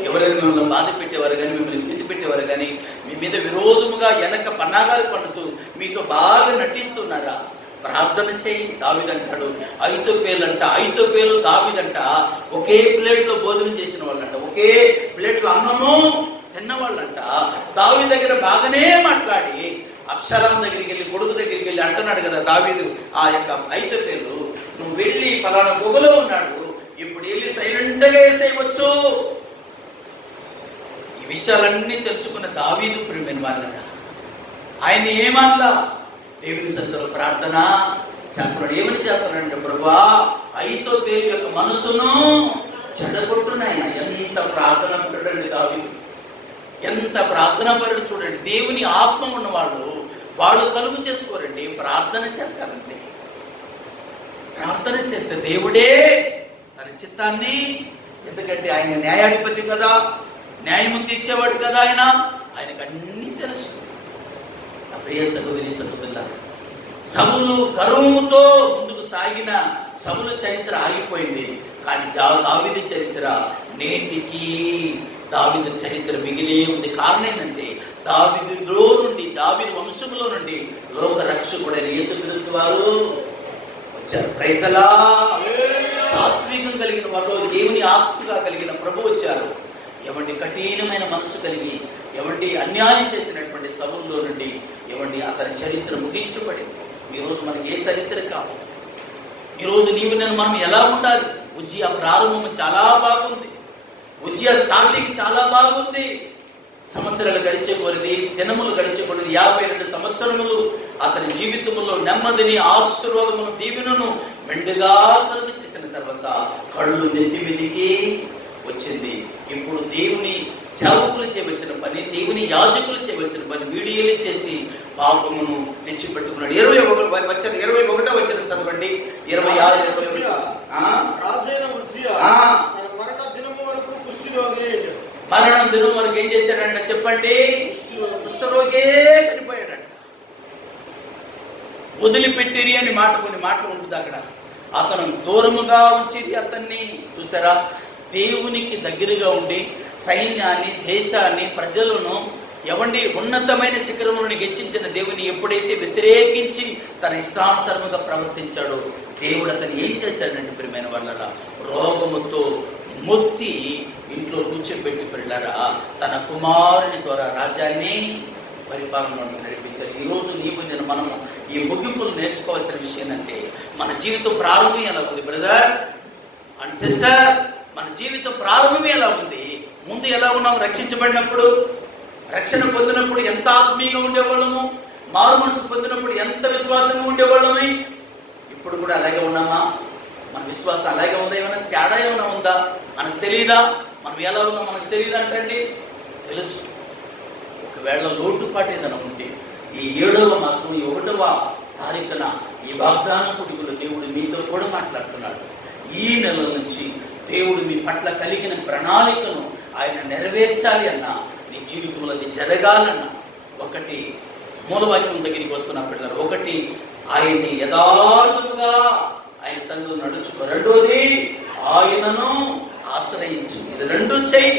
ఎవరైనా మిమ్మల్ని బాధ పెట్టేవారు కానీ, మిమ్మల్ని ఇబ్బంది పెట్టేవారు కానీ, మీ మీద విరోధముగా వెనక పన్నాగాలు పడుతూ మీతో బాగా నటిస్తున్నారా? ప్రార్థన చేయి. దావీదు అంటాడు, ఐతోపేలు దావీదంట ఒకే ప్లేట్లో భోజనం చేసిన వాళ్ళంట, ఒకే ప్లేట్లో అన్నము తిన్నవాళ్ళంట. దావీదు దగ్గర బాగానే మాట్లాడి అబ్షాలోము దగ్గరికి వెళ్ళి, కొడుకు దగ్గరికి వెళ్ళి అంటున్నాడు కదా దావీదు ఆ యొక్క ఐతోపేలు, నువ్వు వెళ్ళి పలానా గుహలో ఉన్నాడు, ఇప్పుడు వెళ్ళి సైలెంట్గా వేసేయవచ్చు. ఈ విషయాలన్నీ తెలుసుకున్న దావీదు ప్రియమైన వాళ్ళగా ఆయన ఏమన్నా దేవుని సన్నిధిలో ప్రార్థన చేస్తున్నాడు. ఏమని చేస్తున్నాడంటే, ప్రభువా ఐతోపేలు యొక్క మనసును చెడగొట్టున్నాయన. ఎంత ప్రార్థన పరుడండి దావీదు, ఎంత ప్రార్థన పరుడు చూడండి. దేవుని ఆత్మ వాళ్ళు కలుగు చేసుకోరండి, ప్రార్థన చేస్తారండి. ప్రార్థన చేస్తే దేవుడే తన చిత్తాన్ని, ఎందుకంటే ఆయన న్యాయాధిపతి కదా, న్యాయము తీర్చేవాడు కదా, ఆయనకు అన్నీ తెలుసు. నా ప్రియ సహోదరి సహోదరుల, సౌలు గర్వముతో ముందుకు సాగిన సౌలు చరిత్ర ఆగిపోయింది, కానీ దావీదు చరిత్ర నేటికి దావీదు చరిత్ర మిగిలే ఉంది. కారణం ఏంటంటే దావీదులో నుండి, దావీదు వంశములో నుండి లోక రక్షకుడైన యేసుక్రీస్తు వారు వచ్చారు. ప్రైసలా సాత్వికం కలిగిన వారు, దేవుని ఆత్మగా కలిగిన ప్రభు వచ్చారు. ఎవండి కఠినమైన మనసు కలిగి, ఎవండి అన్యాయం చేసినటువంటి సభల్లో నుండి ఎవండి అతని చరిత్ర ముగించబడింది. ఈరోజు మనకి ఏ చరిత్ర కావాలి? ఈరోజు నీవు నేను మనం ఎలా ఉండాలి? ఉజ్జియా ప్రారంభం చాలా బాగుంది, ఉజ్జియా స్టార్టింగ్ చాలా బాగుంది. సంవత్సరాలు గడిచే కొలది, దినములు గడిచే కొలది, 52 సంవత్సరములు అతని జీవితంలో నెమ్మదిని, ఆశీర్వాదమును, దీవెనను మెండుగా కలుగు చేసిన తర్వాత కళ్ళు నెత్తి మీదికి వచ్చింది. ఇప్పుడు దేవుని సేవకులు చేయవలసిన పని, దేవుని యాజకులు చేయవలసిన పని వీడియోలు చేసి పాపమును తెచ్చిపెట్టుకున్నాడు. 21వ వచనం చదవండి. 26, 21. మరణం దినం వరకు ఏం చేశాడంట చెప్పండి? కుష్ఠరోగే చనిపోయాడంట. వదిలిపెట్టిరి అని కొన్ని మాటలు ఉంటుంది అక్కడ. అతను దూరముగా ఉంచేది అతన్ని. చూసారా, దేవునికి దగ్గరగా ఉండి సైన్యాన్ని, దేశాన్ని, ప్రజలను ఉన్నతమైన శిఖరములను హెచ్చించిన దేవుని ఎప్పుడైతే వ్యతిరేకించి తన ఇష్టానుసారముగా ప్రవర్తించాడో దేవుడు అతను ఏం చేశాడంటే ప్రియమైన వాళ్ళ రోగముతో మొత్తి ఇంట్లో కూర్చోబెట్టి పిల్లరా తన కుమారుని ద్వారా రాజ్యాన్ని పరిపాలన నడిపించారు. ఈరోజు నీవు నేను మనము ఈ ముగింపులు నేర్చుకోవాల్సిన విషయం అంటే, మన జీవితం ప్రారంభం ఎలా ఉంది బ్రదర్ అండ్ సిస్టర్? మన జీవితం ప్రారంభం ఎలా ఉంది? ముందు ఎలా ఉన్నాము? రక్షించబడినప్పుడు, రక్షణ పొందినప్పుడు ఎంత ఆత్మీయంగా ఉండేవాళ్ళము, మారు మనసు పొందినప్పుడు ఎంత విశ్వాసంగా ఉండేవాళ్ళమే. ఇప్పుడు కూడా అలాగే ఉన్నామా? మన విశ్వాసం అలాగే ఉందా? ఏమైనా తేడా ఏమైనా ఉందా? మనకు తెలియదా? మనం ఎలా ఉన్నాం మనకు తెలియదు అంటండి. తెలుసు. ఒకవేళ లోటుపాటు ఏదైనా ఉంటే ఈ 7వ మాసం 1వ తారీఖున ఈ వాగ్దాన కుటుంబంలో దేవుడు మీతో కూడా మాట్లాడుతున్నాడు. ఈ నెల నుంచి దేవుడు మీ పట్ల కలిగిన ప్రణాళికను ఆయన నెరవేర్చాలి అన్నా, నీ జీవితంలో అది జరగాలన్నా, ఒకటి మూలవాక్యం దగ్గరికి వస్తున్న పిల్లలు, ఒకటి ఆయన్ని యథార్థముగా ఆయన సన్నిధిలో నడుచుకో, రెండోది ఆయనను ఆశ్రయించు. ఇది రెండు చేయి.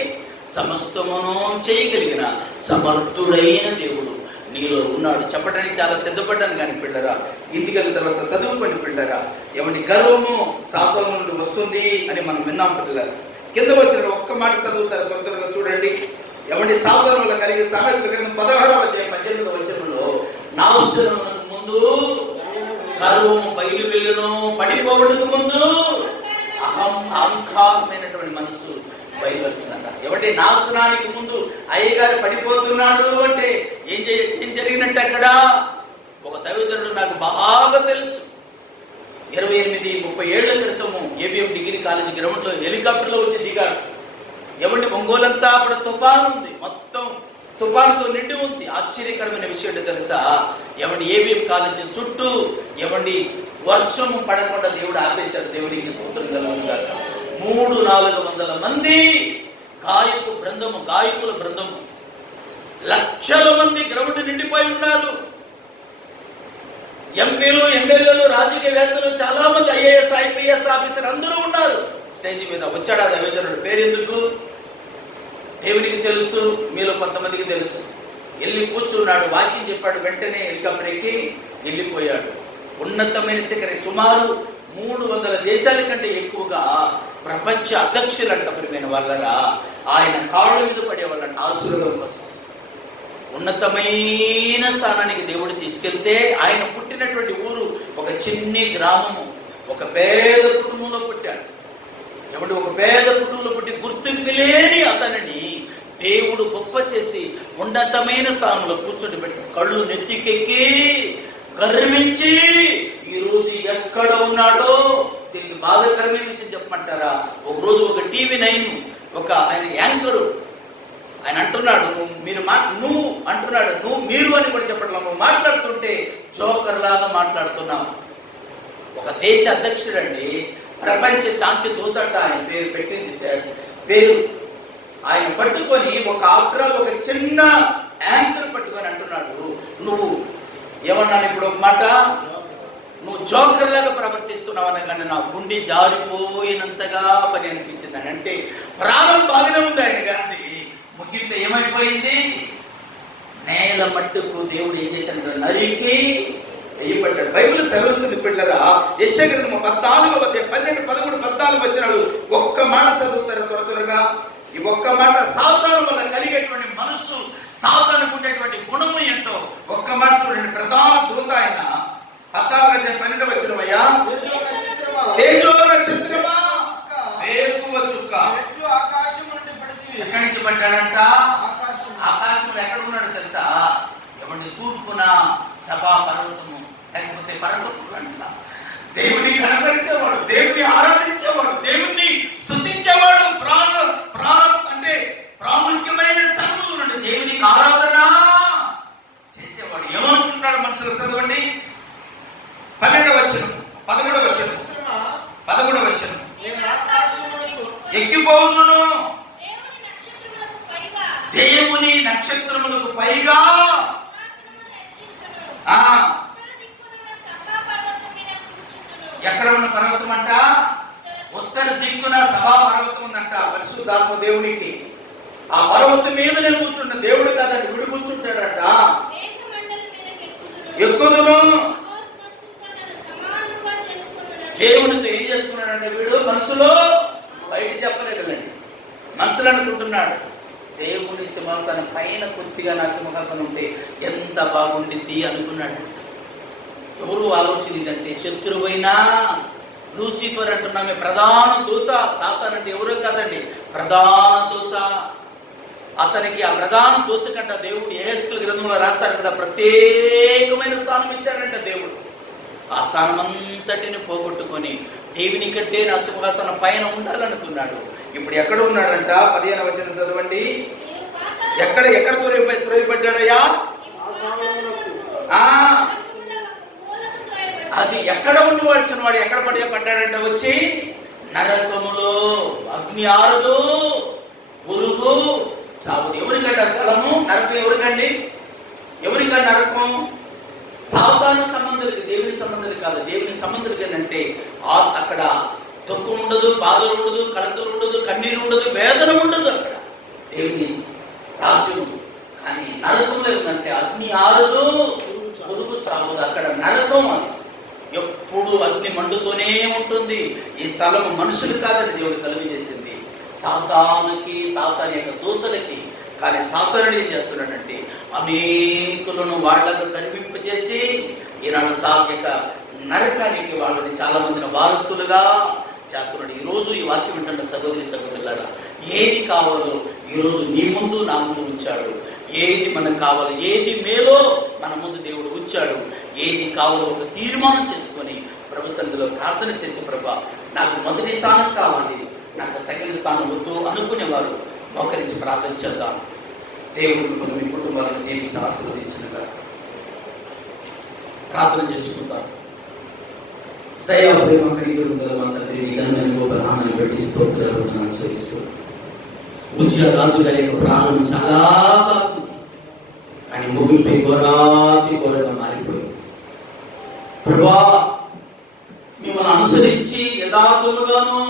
సమస్తమును చేయగలిగిన సమర్థుడైన దేవుడు నీలో ఉన్నాడు. చెప్పడానికి చాలా సిద్ధపడ్డాను కానీ పిల్లరా, ఇంటికి వెళ్ళిన తర్వాత చదువుకొని పిల్లరా, ఎవరి గర్వము సాతాను నుండి వస్తుంది అని మనం విన్నాం పిల్లరా. కింద వచ్చిన ఒక్క మాట చదువుతారు కొంతగా చూడండి. ఎవరి సాతాను వల్ల కలిగే సామెతల గ్రంథం 16వ అధ్యాయం 18వ వచనంలో, నాశనమునకు ముందు గర్వము బయలు వెళ్ళును, పడిపోవడానికి ముందు అహంకారమైనటువంటి మనసు బయలువెళ్తుందంట. ఎవరి నాశనానికి ముందు అయ్యగారు పడిపోతున్నాడు అంటే ఏం జరిగినట్టు? అక్కడ ఒక దైవజనుడు నాకు బాగా తెలుసు. 28-30 ఏళ్ల క్రితము ఏబిఎం డిగ్రీ కాలేజీ గ్రౌండ్లో హెలికాప్టర్లో వచ్చి దిగాడు. ఎవరి ఒంగోలంతా అప్పుడు తుఫాను ఉంది, మొత్తం తుఫానుతో నిండి ఉంది. ఆశ్చర్యకరమైన విషయం తెలుసా? ఎవరి ఏబిఎం కాలేజీ చుట్టూ ఎవరి వర్షము పడకుండా దేవుడు ఆపేశాడు. దేవుడికి స్తోత్రం కలుగుగాక. 300-400 మంది గాయకుల బృందము, లక్షల మంది గ్రౌండ్ నిండిపోయి ఉన్నారు. ఎంపీలు, ఎమ్మెల్యేలు, రాజకీయవేత్తలు, చాలా మంది ఐఏఎస్, ఐపీఎస్ ఆఫీసర్ అందరూ ఉన్నారు. స్టేజ్ మీద వచ్చాడు ఆ దైవజనుడు. పేరెందుకు దేవునికి తెలుసు, మీలో కొంతమందికి తెలుసు. వెళ్ళి కూర్చున్నాడు, వాక్యం చెప్పాడు, వెంటనే హెలికాప్టర్ ఎక్కి వెళ్ళిపోయాడు. ఉన్నతమైన శిఖరం. సుమారు 300 దేశాల కంటే ఎక్కువగా ప్రపంచ అధ్యక్షులంట ప్రియమైన వాళ్ళరా. ఆయన కాళ్ళ మీద పడే వాళ్ళంట ఆశీర్వాదం కోసం. ఉన్నతమైన స్థానానికి దేవుడు తీసుకెళ్తే ఆయన పుట్టినటువంటి ఊరు ఒక చిన్ని గ్రామము, ఒక పేద కుటుంబంలో పుట్టాడు. ఎవడు ఒక పేద కుటుంబంలో పుట్టి గుర్తింపు లేని అతనిని దేవుడు గొప్ప చేసి ఉన్నతమైన స్థానంలో కూర్చొని పెట్టి కళ్ళు నెత్తికెక్కి గర్వించి ఈరోజు ఎక్కడ ఉన్నాడో. దీనికి బాధాకరమైన విషయం చెప్పమంటారా? ఒకరోజు ఒక TV9 ఒక ఆయన యాంకరు ఆయన అంటున్నాడు, నువ్వు అంటున్నాడు, మీరు అని కూడా చెప్పట్లా, నువ్వు మాట్లాడుతుంటే జోకర్ లాగా మాట్లాడుతున్నావు. ఒక దేశ అధ్యక్షుడండి, ప్రపంచ శాంతి దూతట ఆయన పేరు పెట్టింది పేరు. ఆయన పట్టుకొని ఒక చిన్న యాంకర్ పట్టుకొని అంటున్నాడు, నువ్వు ఏమన్నాను ఇప్పుడు ఒక మాట, నువ్వు జోకర్ లాగా ప్రవర్తిస్తున్నావు అనగానే నా గుండె జారిపోయినంతగా పని అనిపించింది. అని అంటే ప్రాణం బాగానే ఉంది ఆయన, కానీ ముగింపు ఏమైపోయింది? నేల మట్టుకు దేవుడు ఏం చేశాడు? నరికి వేయబడ్డాడు. బైబిల్ సెలవుస్తుంది పిల్లరా. యెషయా గ్రంథము 14వ అధ్యాయం 12, 13, 14 వచనాలు ఒక్క మాట చదువుతారు త్వరగా. ఈ ఒక్క మాట సాతాను వల్ల కలిగేటువంటి మనస్సు, సాతానుకు ఉండేటువంటి గుణము ఏంటో ఒక్క మాట చూడండి. ప్రధాన దూత ఆయన 14వ అధ్యాయం 12వ వచనం, అయ్యా తేజో నక్షత్రమా వేకువ చుక్క ఎక్కడి నుంచి పడ్డాడంట? ఆకాశంలో ఎక్కడ ఉన్నాడు తెలుసా? ఎవరి తూర్పున సభా పర్వతము, లేకపోతే పర్వతం అంట. దేవుని కనపరిచేవాడు, దేవుని ఆరాధించేవాడు, దేవుణ్ణి స్తుతించేవాడు, అంటే ప్రాముఖ్యమైన స్థానంలో ఉన్నాడు. దేవునికి ఆరాధన చేసేవాడు. ఏమంటున్నాడు మనసులో చదవండి. 12వ వచనం, 11వ వచనం, 11వ వచనం, ఎక్కిపోవును దేవుని నక్షత్రములకు పైగా ఎక్కడ ఉన్న పర్వతం అంట? ఉత్తర దిక్కున సభా పర్వతం ఉందంట పరిశుద్ధాత్మ దేవునికి. ఆ పర్వతం మీద నేను కూర్చుంటా. దేవుడు కాదండి, విడు కూర్చుంటాడట. ఎక్కుదును. దేవునితో ఏం చేసుకున్నాడంటే వీడు మనసులో, బయట చెప్పలేదండి, మనసులో అనుకుంటున్నాడు దేవుని సింహాసనం పైన కొద్దిగా నా సింహాసనం ఉంటే ఎంత బాగుండిద్ది అనుకున్నాడు. ఎవరు ఆలోచన ఇదంటే శత్రువైనా లూసిఫర్ అంటున్నామే, ప్రధాన దూత. సాతాన్ అంటే ఎవరో కాదండి, ప్రధాన దూత. అతనికి ఆ ప్రధాన దూత కంట దేవుడు యెహెజ్కేలు గ్రంథంలో రాస్తాడు కదా, ప్రత్యేకమైన స్థానం ఇచ్చాడంట దేవుడు. ఆ స్థానం అంతటిని పోగొట్టుకొని దేవుని కంటే నా సింహాసనం పైన ఉండాలనుకున్నాడు. ఇప్పుడు ఎక్కడ ఉన్నాడంట? 15వ వచనం చదవండి. ఎక్కడ త్రోయబడ్డాడయ్యా? అది ఎక్కడ ఉండవలసిన వాడు ఎక్కడ పడ్డాడంట? వచ్చి నరకములో. అగ్ని ఆరదు, పురుగు చావు. ఎవరికంట స్థలము? నరకం ఎవరికండి? ఎవరికా నరకం? సాతాను సంబంధులకి, దేవుని సంబంధులు కాదు. దేవుని సంబంధులకి ఏంటంటే అక్కడ దుఃఖం ఉండదు, బాధలు ఉండదు, కలతలు ఉండదు, కన్నీరు ఉండదు, వేదన ఉండదు అక్కడ దేవుని రాజ్యం. కానీ నరకంలో ఏమంటే అగ్ని ఆరదు, పురుగు చావదు. అక్కడ నరకం. అది ఎప్పుడు అగ్ని మండుతూనే ఉంటుంది. ఈ స్థలం మనుషులు కాదని దేవుడు కలుగు చేసింది సాతానుకి, సాతాను యొక్క దూతలకి. కానీ సాతానుడు ఏం చేస్తున్నాడంటే అనేకులను వాళ్ళకు కనిపింపజేసి ఈనాడు సాత్విక నరకానికి వాళ్ళని చాలా మందిని వారసులుగా చేస్తున్నాడు. ఈరోజు ఈ వాక్యం వింటున్న సహోదరి సహోదరులారా, ఏది కావాలో ఈరోజు నీ ముందు నా ముందు ఉంచాడు. ఏది మనకు కావాలో, ఏది మేలో మన ముందు దేవుడు ఉంచాడు. ఏది కావాలో ఒక తీర్మానం చేసుకొని ప్రభు సన్నిధిలో ప్రార్థన చేసి, ప్రభా నాకు మొదటి స్థానం కావాలి, నాకు సెకండ్ స్థానం వద్దు అనుకునేవారు మోకరించి ప్రార్థన చేద్దాం. దేవుడు మీ కుటుంబాలను దీవించి ఆశీర్వదించినగా ప్రార్థన చేసుకుంటాం. దయా ప్రేమ కలిగిన తండ్రి, ప్రధానాన్ని బట్టి స్తోత్రాలు అనుసరిస్తూ ఉజ్జయ రాజు గారి యొక్క ప్రాణం చాలా బాగుంది, కానీ ముగింపై ఘోరంగా మారిపోయింది. ప్రభా మిమ్మల్ని అనుసరించి యథార్థముగాను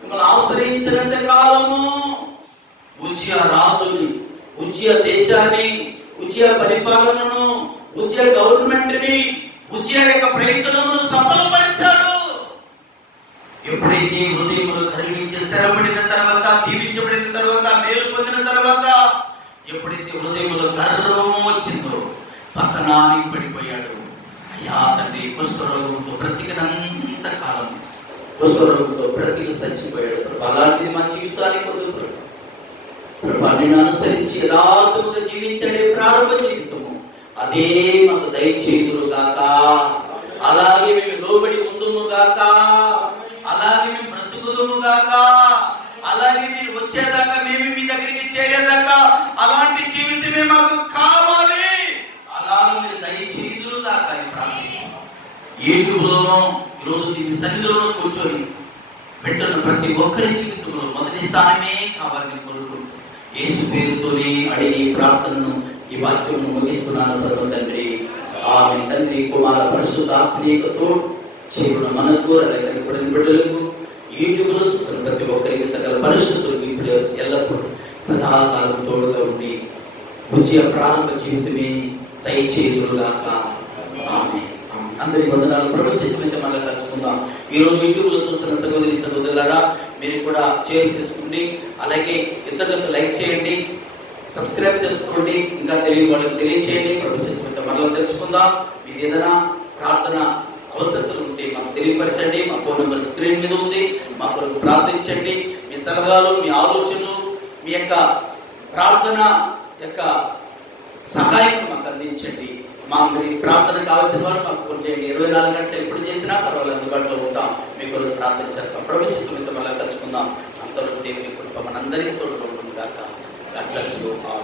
మిమ్మల్ని ఆశ్రయించినంత కాలము ఉజ్జయ రాజుని, ఉజ్జయ దేశాన్ని, ఉజ్జయ పరిపాలనను, ఉజ్జయ గవర్నమెంట్ ని ఉజ్జియా యొక్క ప్రయత్నమును సఫలపరిచాడు. ఎప్పుడైతే హృదయములు కరిగించి స్థిరపడిన తర్వాత, దీవించబడిన తర్వాత, మేలు పొందిన తర్వాత, ఎప్పుడైతే హృదయములో గర్వము వచ్చిందో పతనానికి పడిపోయాడు. అయ్యా తండ్రి, కుష్ఠరోగంతో బ్రతికినంత కాలం కుష్ఠరోగంతో బ్రతికి చచ్చిపోయాడు. అలాంటిది మా జీవితానికి వదులుతాడు. నిన్ను అనుసరించి యథార్థముగా జీవించడే ప్రారంభ జీవితము అదే మాకు దయచేయుదురు గాక. అలాగే మేము లోబడి ఉందుము గాక, అలాగే మేము బ్రతుకుదుము గాక, అలాగే మీరు వచ్చేదాకా మేము మీ దగ్గరికి చేరేదాకా అలాంటి జీవితమే మాకు కావాలి. అలాగే మీరు దయచేయుదురు గాక అని ప్రార్థిస్తాం. యూట్యూబ్లోనో ఈరోజు మీ సన్నిధిలో కూర్చొని వింటున్న ప్రతి ఒక్కరి జీవితంలో మొదటి స్థానమే కావాలని కోరుకుంటున్నాం. యేసు పేరుతోనే అడిగి ప్రార్థనను ఈ వాక్యమును ముగిస్తున్నాను. పరమ తండ్రి, ఆమె తండ్రి, కుమార పరిశుద్ధ ఆత్మీయతతో చేరున్న మనకు అలాగే బిడ్డలకు యూట్యూబ్ లో చూస్తున్న ప్రతి ఒక్కరికి సకల పరిస్థితులకు ఇప్పుడు ఎల్లప్పుడూ సదాకాలం తోడుగా ఉండి విజయ ప్రారంభ జీవితమే దయచేయుగాక. ఆమె అందరి వందనాలు. ప్రపంచమైతే మళ్ళీ కలుసుకుందాం. ఈరోజు యూట్యూబ్ లో చూస్తున్న సహోదరి సహోదరులారా, మీరు కూడా షేర్ చేసుకోండి, అలాగే ఇతరులకు లైక్ చేయండి, సబ్స్క్రైబ్ చేసుకోండి, ఇంకా తెలియని వాళ్ళకి తెలియచేయండి. ప్రపంచమైతే మళ్ళీ తెలుసుకుందాం. మీరు ఏదైనా ప్రార్థన అవసరతలు ఉంటే మాకు తెలియపరచండి. మా ఫోన్ నెంబర్ స్క్రీన్ మీద ఉంది. మా కొరకు ప్రార్థించండి. మీ సలహాలు, మీ ఆలోచనలు, మీ యొక్క ప్రార్థన యొక్క సహాయం మాకు అందించండి. మాకు ప్రార్థన కావాల్సిన వారు మాకు ఫోన్ చేయండి. 24 గంటలు ఎప్పుడు చేసినా పర్వాలేదు, అందుబాటులో ఉంటాం. మీ కొరకు ప్రార్థన చేస్తాం. ప్రపంచంతో మళ్ళీ కలుసుకుందాం. అంతవరకు దేవుని కృప మనందరికీ తోడుగా ఉంటుంది గాక. God bless you all.